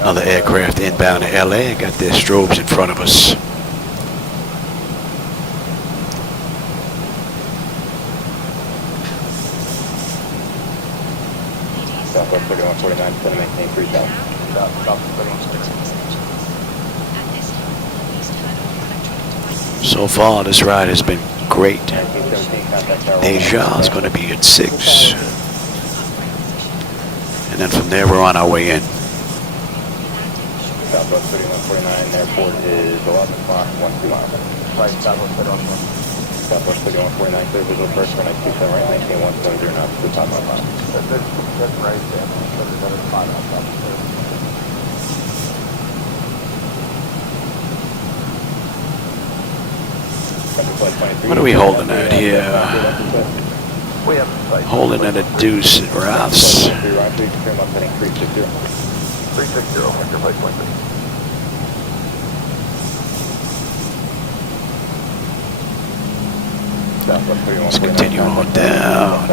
Another aircraft inbound to LA. Got their strobes in front of us. Southwest 3149, going to maintain 3000. So far, this ride has been great. Deja is going to be at 6. And then from there, we're on our way in. Southwest 3149, airport is 11 o'clock, 12 miles. Flight Southwest 3149. Southwest 3149, clear visual first, runway 27 right, maintain 170 knots, 2 top mile. That's right there. That's another spot on top of there. What are we holding at here? We have Holding at a deuce at Ralph's. 360, vector flight 23. Let's continue on down.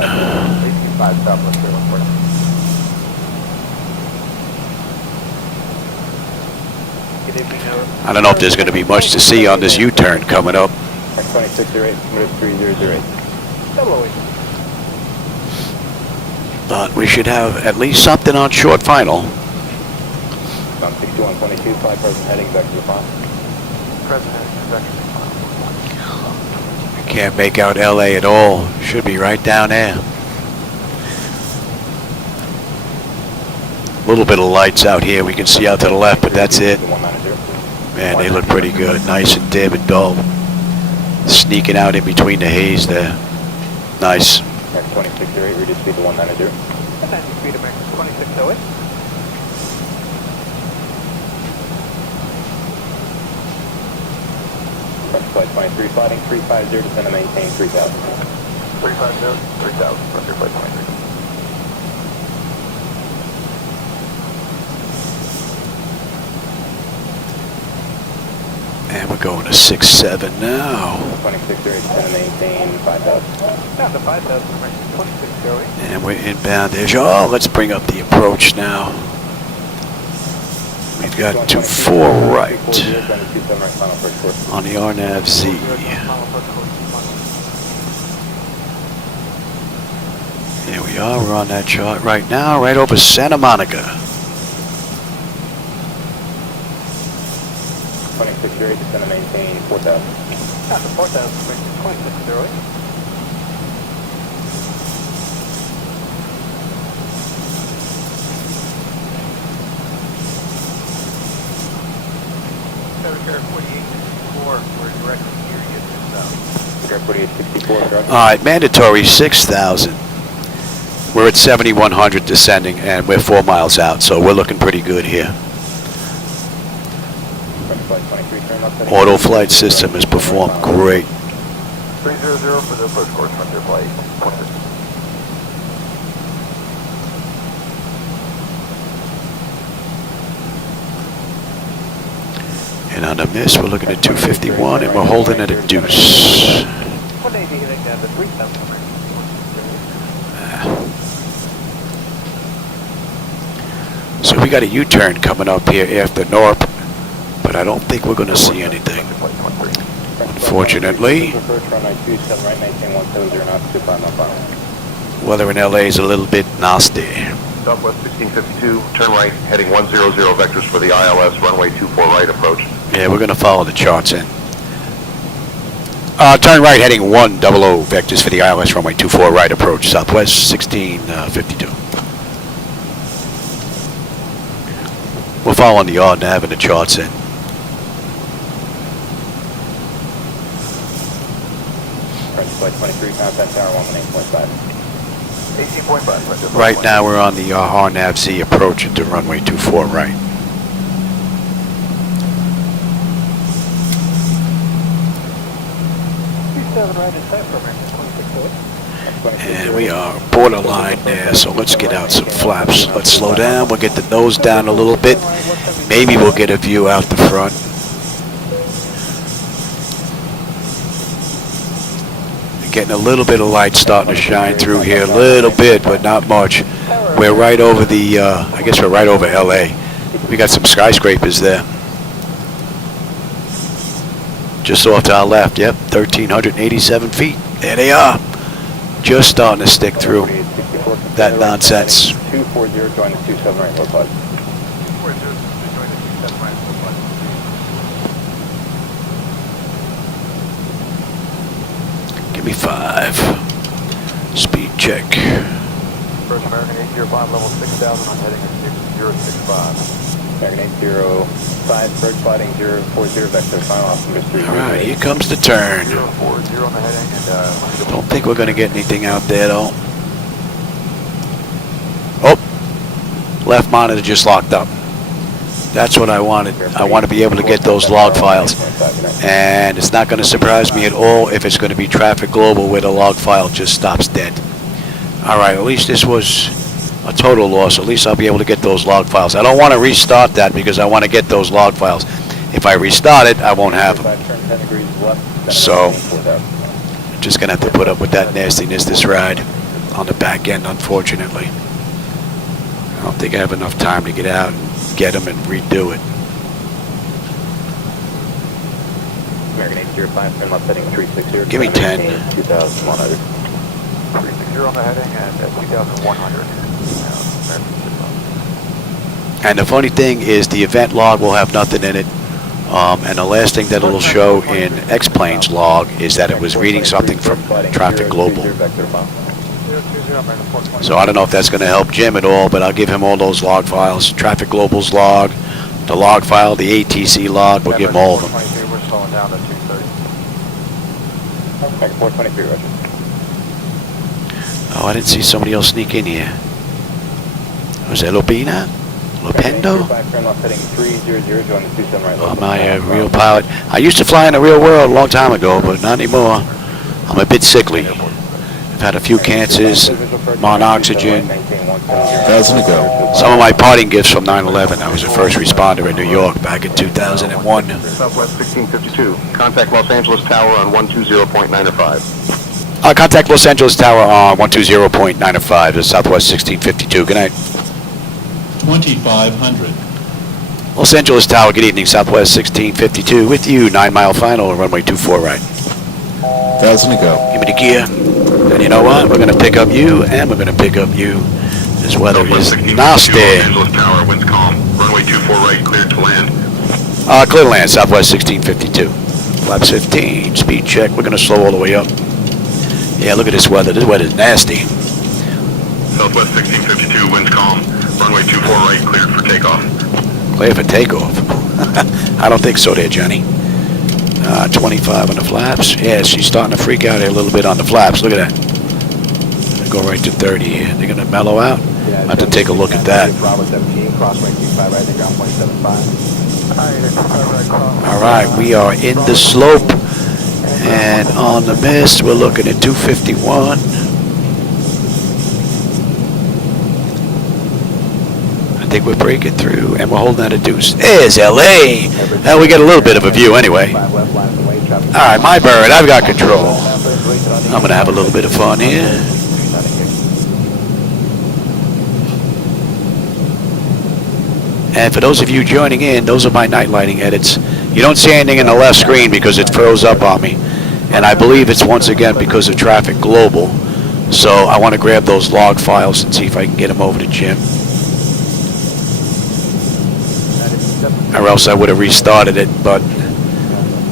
I don't know if there's going to be much to see on this U-turn coming up. 2608, 3008. But we should have at least something on short final. 6122, fly present heading vector to final. President, vector to final. Can't make out LA at all. Should be right down there. A little bit of lights out here. We can see out to the left, but that's it. Man, they look pretty good. Nice and dim and dull. Sneaking out in between the haze there. Nice. 2608, reduce speed to 190. 90 speed American 2608. Flight 23, sliding 350, descend and maintain 3000. 350, 3000, vector flight 23. And we're going to 6-7 now. 2608, descend and maintain 5000. Down to 5000 American 2608. And we're inbound. Oh, let's bring up the approach now. We've got 24 right on the RNAV-Z. Here we are. We're on that chart right now, right over Santa Monica. 2608, descend and maintain 4000. Down to 4000 American 2608. We're directly here, you just 4864, All right, mandatory 6,000. We're at 7,100 descending, and we're 4 miles out, so we're looking pretty good here. Auto flight system has performed great. 300 for the first course, frontier flight 26. And on the miss, we're looking at 251, and we're holding at a deuce. 180 hitting down to 3000. So we got a U-turn coming up here after Norp, but I don't think we're going to see anything. Unfortunately, weather in LA is a little bit nasty. Southwest 1652, turn right, heading 100 vectors for the ILS, runway 24 right approach. Yeah, we're going to follow the charts in. Turn right, heading 100 vectors for the ILS, runway 24 right approach, Southwest 1652. We're following the RNAV and the charts in. French flight 23, contact tower 118.5. 18.5. Right now we're on the RNAV-Z approach into runway 24 right. And we are borderline there, so let's get out some flaps. Let's slow down, we'll get the nose down a little bit. Maybe we'll get a view out the front. Getting a little bit of light starting to shine through here, a little bit, but not much. We're right over the, I guess we're right over LA. We got some skyscrapers there. Just off to our left, yep, 1,387 feet. There they are. Just starting to stick through that nonsense. 240, join the 27 right, low pod. Give me 5. Speed check. First American 805, level 6,000, I'm heading at 6065. American 805, bird sliding 040, vector final optimus 3. Alright, here comes the turn. 040 on the heading and Don't think we're going to get anything out there though. Oh, left monitor just locked up. That's what I wanted. I want to be able to get those log files. And it's not going to surprise me at all if it's going to be traffic global where the log file just stops dead. Alright, at least this was a total loss. At least I'll be able to get those log files. I don't want to restart that because I want to get those log files. If I restart it, I won't have them. So, just going to have to put up with that nastiness this ride on the back end, unfortunately. I don't think I have enough time to get out and get them and redo it. American 805, turn left heading 360. Give me 10. 2,100. 360 on the heading and 2,100. And the funny thing is the event log will have nothing in it. And the last thing that it'll show in X-Plane's log is that it was reading something from Traffic Global. So I don't know if that's going to help Jim at all, but I'll give him all those log files. Traffic Global's log, the log file, the ATC log, we'll give him all of them. We're slowing down to 230. 423, Roger. Oh, I didn't see somebody else sneak in here. Was it Lupina? Lupendo? Oh, my real pilot. I used to fly in the real world a long time ago, but not anymore. I'm a bit sickly. I've had a few cancers, I'm on oxygen. Some of my parting gifts from 9/11. I was a first responder in New York back in 2001. Southwest 1652, contact Los Angeles Tower on 120.905. Contact Los Angeles Tower on 120.905, the Southwest 1652. Good night. 2500. Los Angeles Tower, good evening, Southwest 1652. With you, 9 mile final, runway 24 right. 1,000 to go. Give me the gear. And you know what? We're going to pick up you, and we're going to pick up you. This weather is nasty. Los Angeles Tower, winds calm. Runway 24 right, cleared to land. Clear to land, Southwest 1652. Flaps 15, speed check. We're going to slow all the way up. Yeah, look at this weather. This weather is nasty. Southwest 1652, winds calm. Runway 24 right, cleared for takeoff. Clear for takeoff. I don't think so there, Johnny. 25 on the flaps. Yeah, she's starting to freak out here a little bit on the flaps. Look at that. Go right to 30 here. They're going to mellow out. I have to take a look at that. All right, we are in the slope. And on the mist, we're looking at 251. I think we're breaking through, and we're holding at a deuce. There's LA. We get a little bit of a view anyway. All right, my bird, I've got control. I'm going to have a little bit of fun here. And for those of you joining in, those are my night lighting edits. You don't see anything in the left screen because it froze up on me. And I believe it's once again because of Traffic Global. So I want to grab those log files and see if I can get them over to Jim. Or else I would have restarted it, but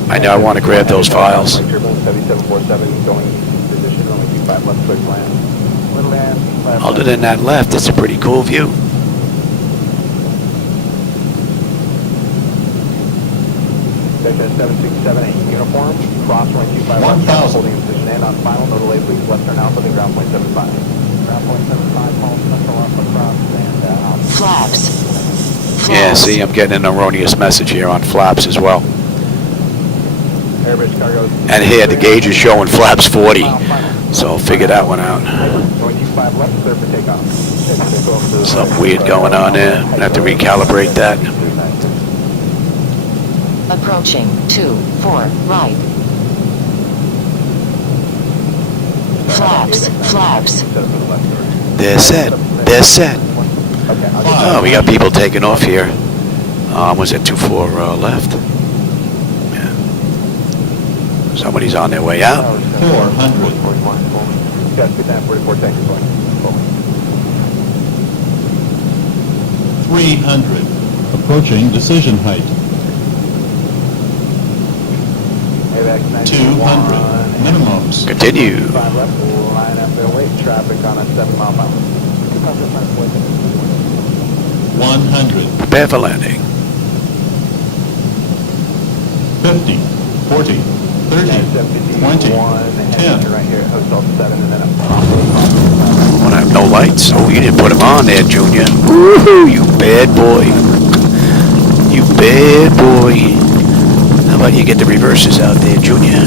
I know I want to grab those files. Other than that left, it's a pretty cool view. Delta 7678, uniform, cross runway 25 left, holding position and on final, no delay please, left turn alpha, then ground point 75. Ground point 75, follow central alpha cross and alpha. Flaps. Yeah, see, I'm getting an erroneous message here on flaps as well. Airbus cargo. And here, the gauge is showing flaps 40. So I'll figure that one out. Runway 25 left, clear for takeoff. Something weird going on there. I have to recalibrate that. Approaching 24 right. Flaps. Flaps. They're set. They're set. Oh, we got people taking off here. Was it 24 left? Yeah. Somebody's on their way out. 400. Yes, 44, thank you. 300. Approaching decision height. 200. Minimums. Continue. 5 left, line up their weight, traffic on a 7 mile per hour. 100. Prepare for landing. 50. 40. 30. 20. 10. Right here, hotel 7 and then up. Want to have no lights? Oh, you didn't put them on there, Junior. Woohoo, you bad boy. You bad boy. How about you get the reverses out there, Junior?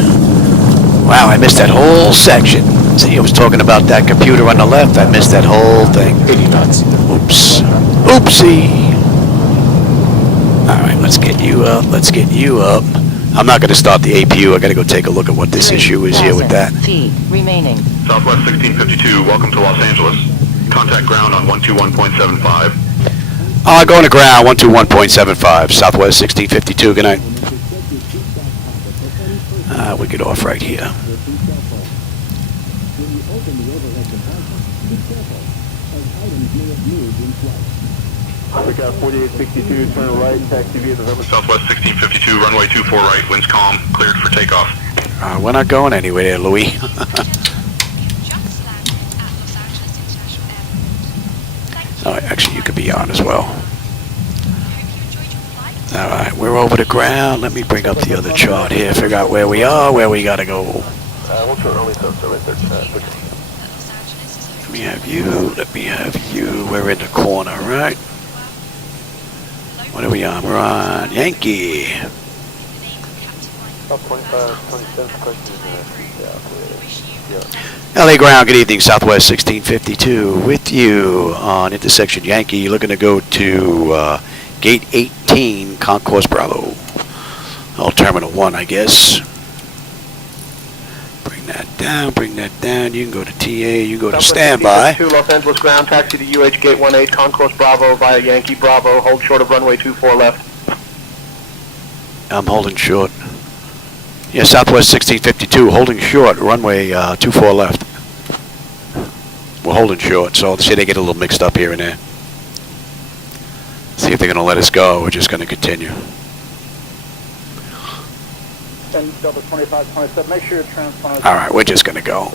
Wow, I missed that whole section. See, I was talking about that computer on the left. I missed that whole thing. 80 knots. Oops. Oopsie. All right, let's get you up. Let's get you up. I'm not going to start the APU. I got to go take a look at what this issue is here with that. Feet remaining. Southwest 1652, welcome to Los Angeles. Contact ground on 121.75. Going to ground, 121.75. Southwest 1652, good night. We get off right here. We got 4862, turn right, taxi via November. Southwest 1652, runway 24 right, winds calm, cleared for takeoff. We're not going anywhere there, Louis. Oh, actually, you could be on as well. All right, we're over the ground. Let me bring up the other chart here, figure out where we are, where we got to go. What's your early thumbs right there? Let me have you. Let me have you. We're in the corner, right? What are we on? We're on Yankee. About 25, 27 questions. LA ground, good evening, Southwest 1652 with you on intersection Yankee. You're looking to go to gate 18, Concourse Bravo. Oh, Terminal 1, I guess. Bring that down. You can go to TA, you can go to standby. To Los Angeles ground, taxi to UH Gate 18, Concourse Bravo via Yankee Bravo, hold short of runway 24 left. I'm holding short. Yeah, Southwest 1652, holding short, runway 24 left. We're holding short, so see they get a little mixed up here and there. See if they're going to let us go. We're just going to continue. And Delta 25, 27, make sure your transponders. All right, we're just going to go.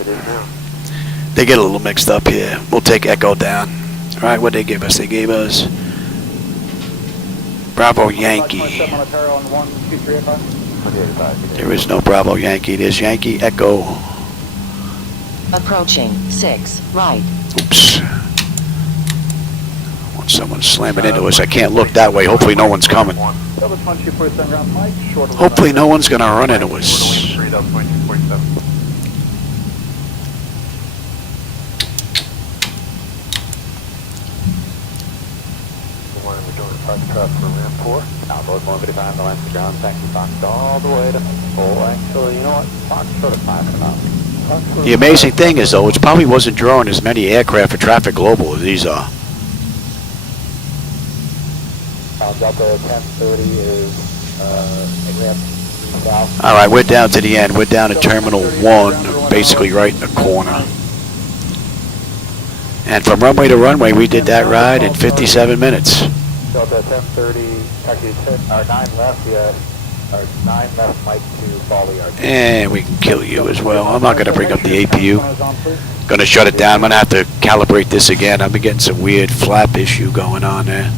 They get a little mixed up here. We'll take Echo down. All right, what they give us? They gave us Bravo Yankee. There is no Bravo Yankee. There's Yankee Echo. Approaching 6 right. Oops. Want someone slamming into us. I can't look that way. Hopefully no one's coming. Hopefully no one's going to run into us. Now, both 155, the lines to ground, taxi box all the way to full. Actually, you know what? Box short of 5 for now. The amazing thing is, though, it probably wasn't drawing as many aircraft for Traffic Global as these are. Delta 1030 is south. All right, we're down to the end. We're down at Terminal 1, basically right in the corner. And from runway to runway, we did that ride in 57 minutes. Delta 1030, actually 9 left, yeah. Or 9 left, Mike to follow yard. And we can kill you as well. I'm not going to bring up the APU. Going to shut it down. I'm going to have to calibrate this again. I've been getting some weird flap issue going on there.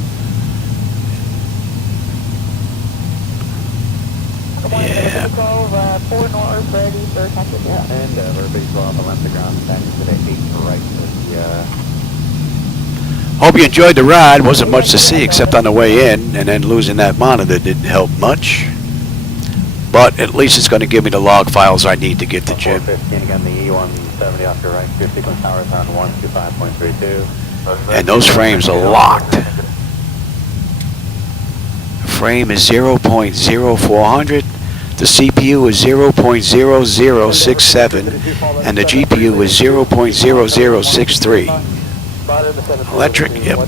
Yeah. 4 north, ready for Cockpit. And everybody's going up and left the ground. Back to the 8 right. Hope you enjoyed the ride. Wasn't much to see except on the way in, and then losing that monitor didn't help much. But at least it's going to give me the log files I need to get to Jim. 415 again, the E170 off your right. Your sequence tower is on 125.32. And those frames are locked. The frame is 0.0400. The CPU is 0.0067, and the GPU is 0.0063. Electric, yep.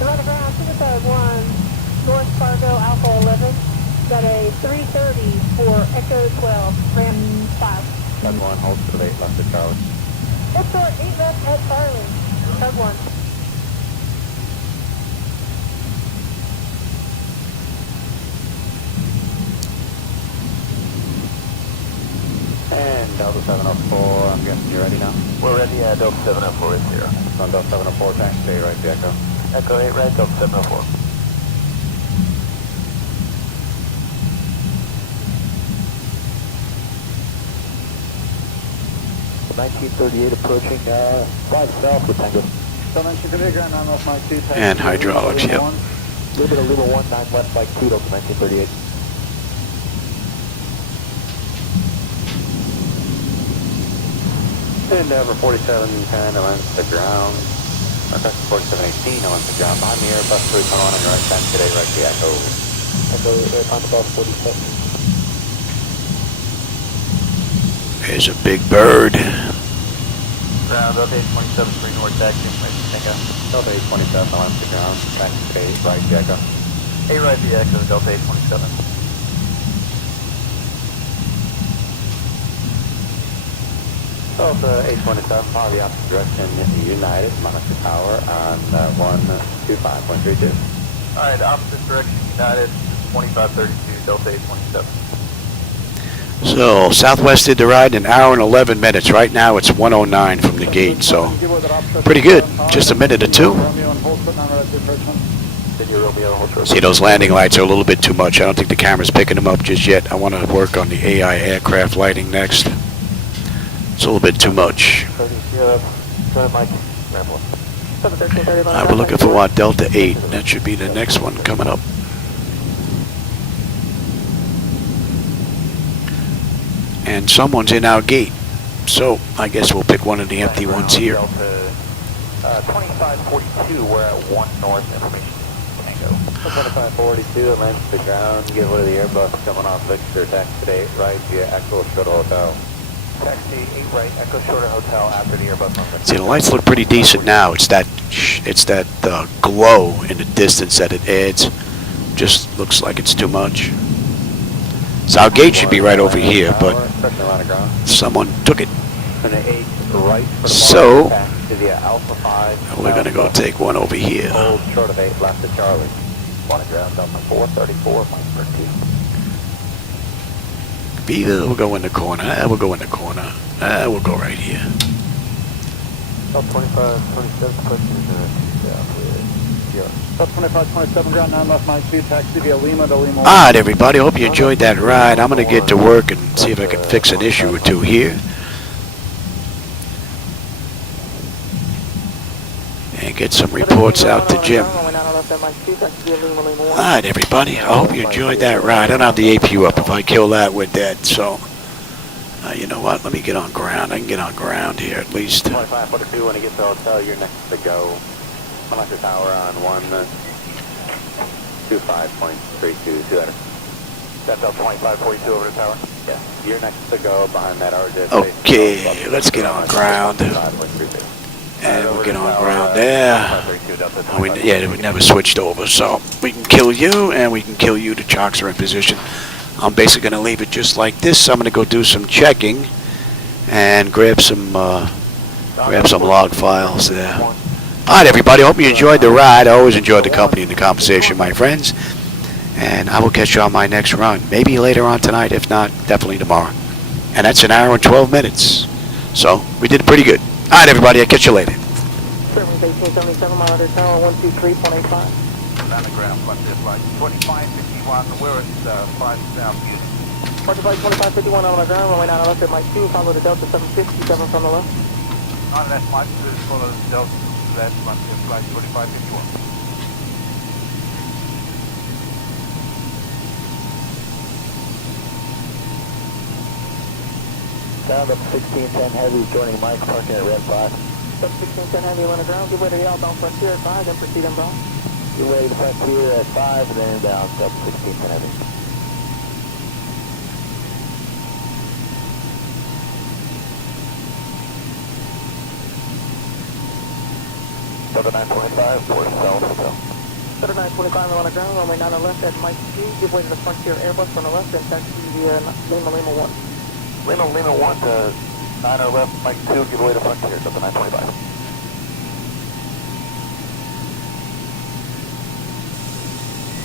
Around ground, Suicide 1, North Fargo, Alpha 11. Got a 330 for Echo 12, Ram 5. Tug 1, hold for the 8 left at Charlie. Hold for 8 left at Charlie. Tug 1. And Delta 704, I'm guessing you're ready now? We're ready, Delta 704 is here. On Delta 704, taxi stay right to Echo. Echo 8 right, Delta 704. The 1938 approaching, flight south with Tango. So 1938, ground on off Mike 2. And hydraulics, yep. Little bit of Lima 1, 9 left, Mike 2, Delta 1938. And over 4710, I went to the ground. Request 4718, I went to the ground. Behind me, Airbus 321 on your right, back today, right to Echo. Echo 8 on the bus 47. There's a big bird. Ground, Delta 827, 3 north, taxi, Echo. Delta 827, I went to the ground. Back today, right to Echo. 8 right via Echo, Delta 827. Delta 827, follow the opposite direction, United, monitor tower on 125.32. Alright, opposite direction, United, 2532, Delta 827. So Southwest did the ride in an hour and 11 minutes. Right now it's 1:09 from the gate, so pretty good. Just a minute or two. See, those landing lights are a little bit too much. I don't think the camera's picking them up just yet. I want to work on the AI aircraft lighting next. It's a little bit too much. We're looking for what? Delta 8. That should be the next one coming up. And someone's in our gate. So I guess we'll pick one of the empty ones here. 2542, we're at 1 north, information Tango. 2542, land to the ground, get rid of the Airbus coming off Victor, taxi today, right via Echo Shuttle Hotel. Taxi 8 right, Echo Shorter Hotel after the Airbus on Victor. See, the lights look pretty decent now. It's that glow in the distance that it adds. Just looks like it's too much. So our gate should be right over here, but someone took it. So we're gonna go take one over here. Hold short of 8 left to Charlie. One ground Delta 434, Mike 13. Either we'll go in the corner. We'll go in the corner. We'll go right here. About 25, 27 questions. About 2527, ground 9 left Mike 2, taxi via Lima to Lima 1. Alright, everybody. Hope you enjoyed that ride. I'm gonna get to work and see if I can fix an issue or two here. And get some reports out to Jim. Alright, everybody. I hope you enjoyed that ride. I don't have the APU up. If I kill that, we're dead. So, you know what? Let me get on ground. I can get on ground here at least. 2542, when you get to the hotel, you're next to go. Monitor tower on 125.32, 200. That's up 2542 over the tower? Yeah. You're next to go behind that RJ. Okay, let's get on ground. And we'll get on ground there. We never switched over, so we can kill you, and we can kill you. The chocks are in position. I'm basically going to leave it just like this. I'm going to go do some checking and grab some log files there. All right, everybody. Hope you enjoyed the ride. I always enjoyed the company and the conversation, my friends. And I will catch you on my next run. Maybe later on tonight. If not, definitely tomorrow. And that's an hour and 12 minutes. So we did pretty good. All right, everybody. I'll catch you later. Service 1877, mile under tower 123.85. On the ground, Frontier Flight 2551, we're at 5 South Unit. Frontier Flight 2551 on the ground, runway 9 left at Mike 2, follow the Delta 757 from the left. On that Mike 2 is follow Delta, that's Frontier Flight 2551. Sound up 1610 Heavy joining Mike, parking at Red 5. Sub 1610 Heavy on the ground, give way to the outbound Frontier at 5, then proceed inbound. Give way to the Frontier at 5, and then inbound, sub 1610 Heavy. Delta 925, towards South Hotel. Delta 925 on the ground, runway 9 left at Mike 2, give way to the Frontier Airbus on the left, and taxi via Lima 1. Lima 1 to 9 left, Mike 2, give way to Frontier, Delta 925.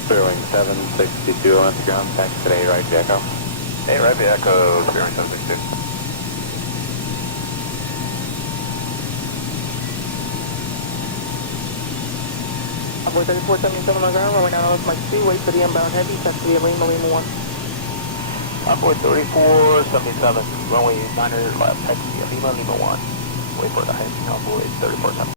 Sterling 762 on the ground, taxi today, right, Echo. Hey, right, Echo, Sterling 762. Boy 3477 on the ground, runway 9 left, Mike 2, wait for the inbound heavy, taxi via Lima 1. Boy 3477, runway 9 left, taxi via Lima 1. Wait for the heavy, boy 3477.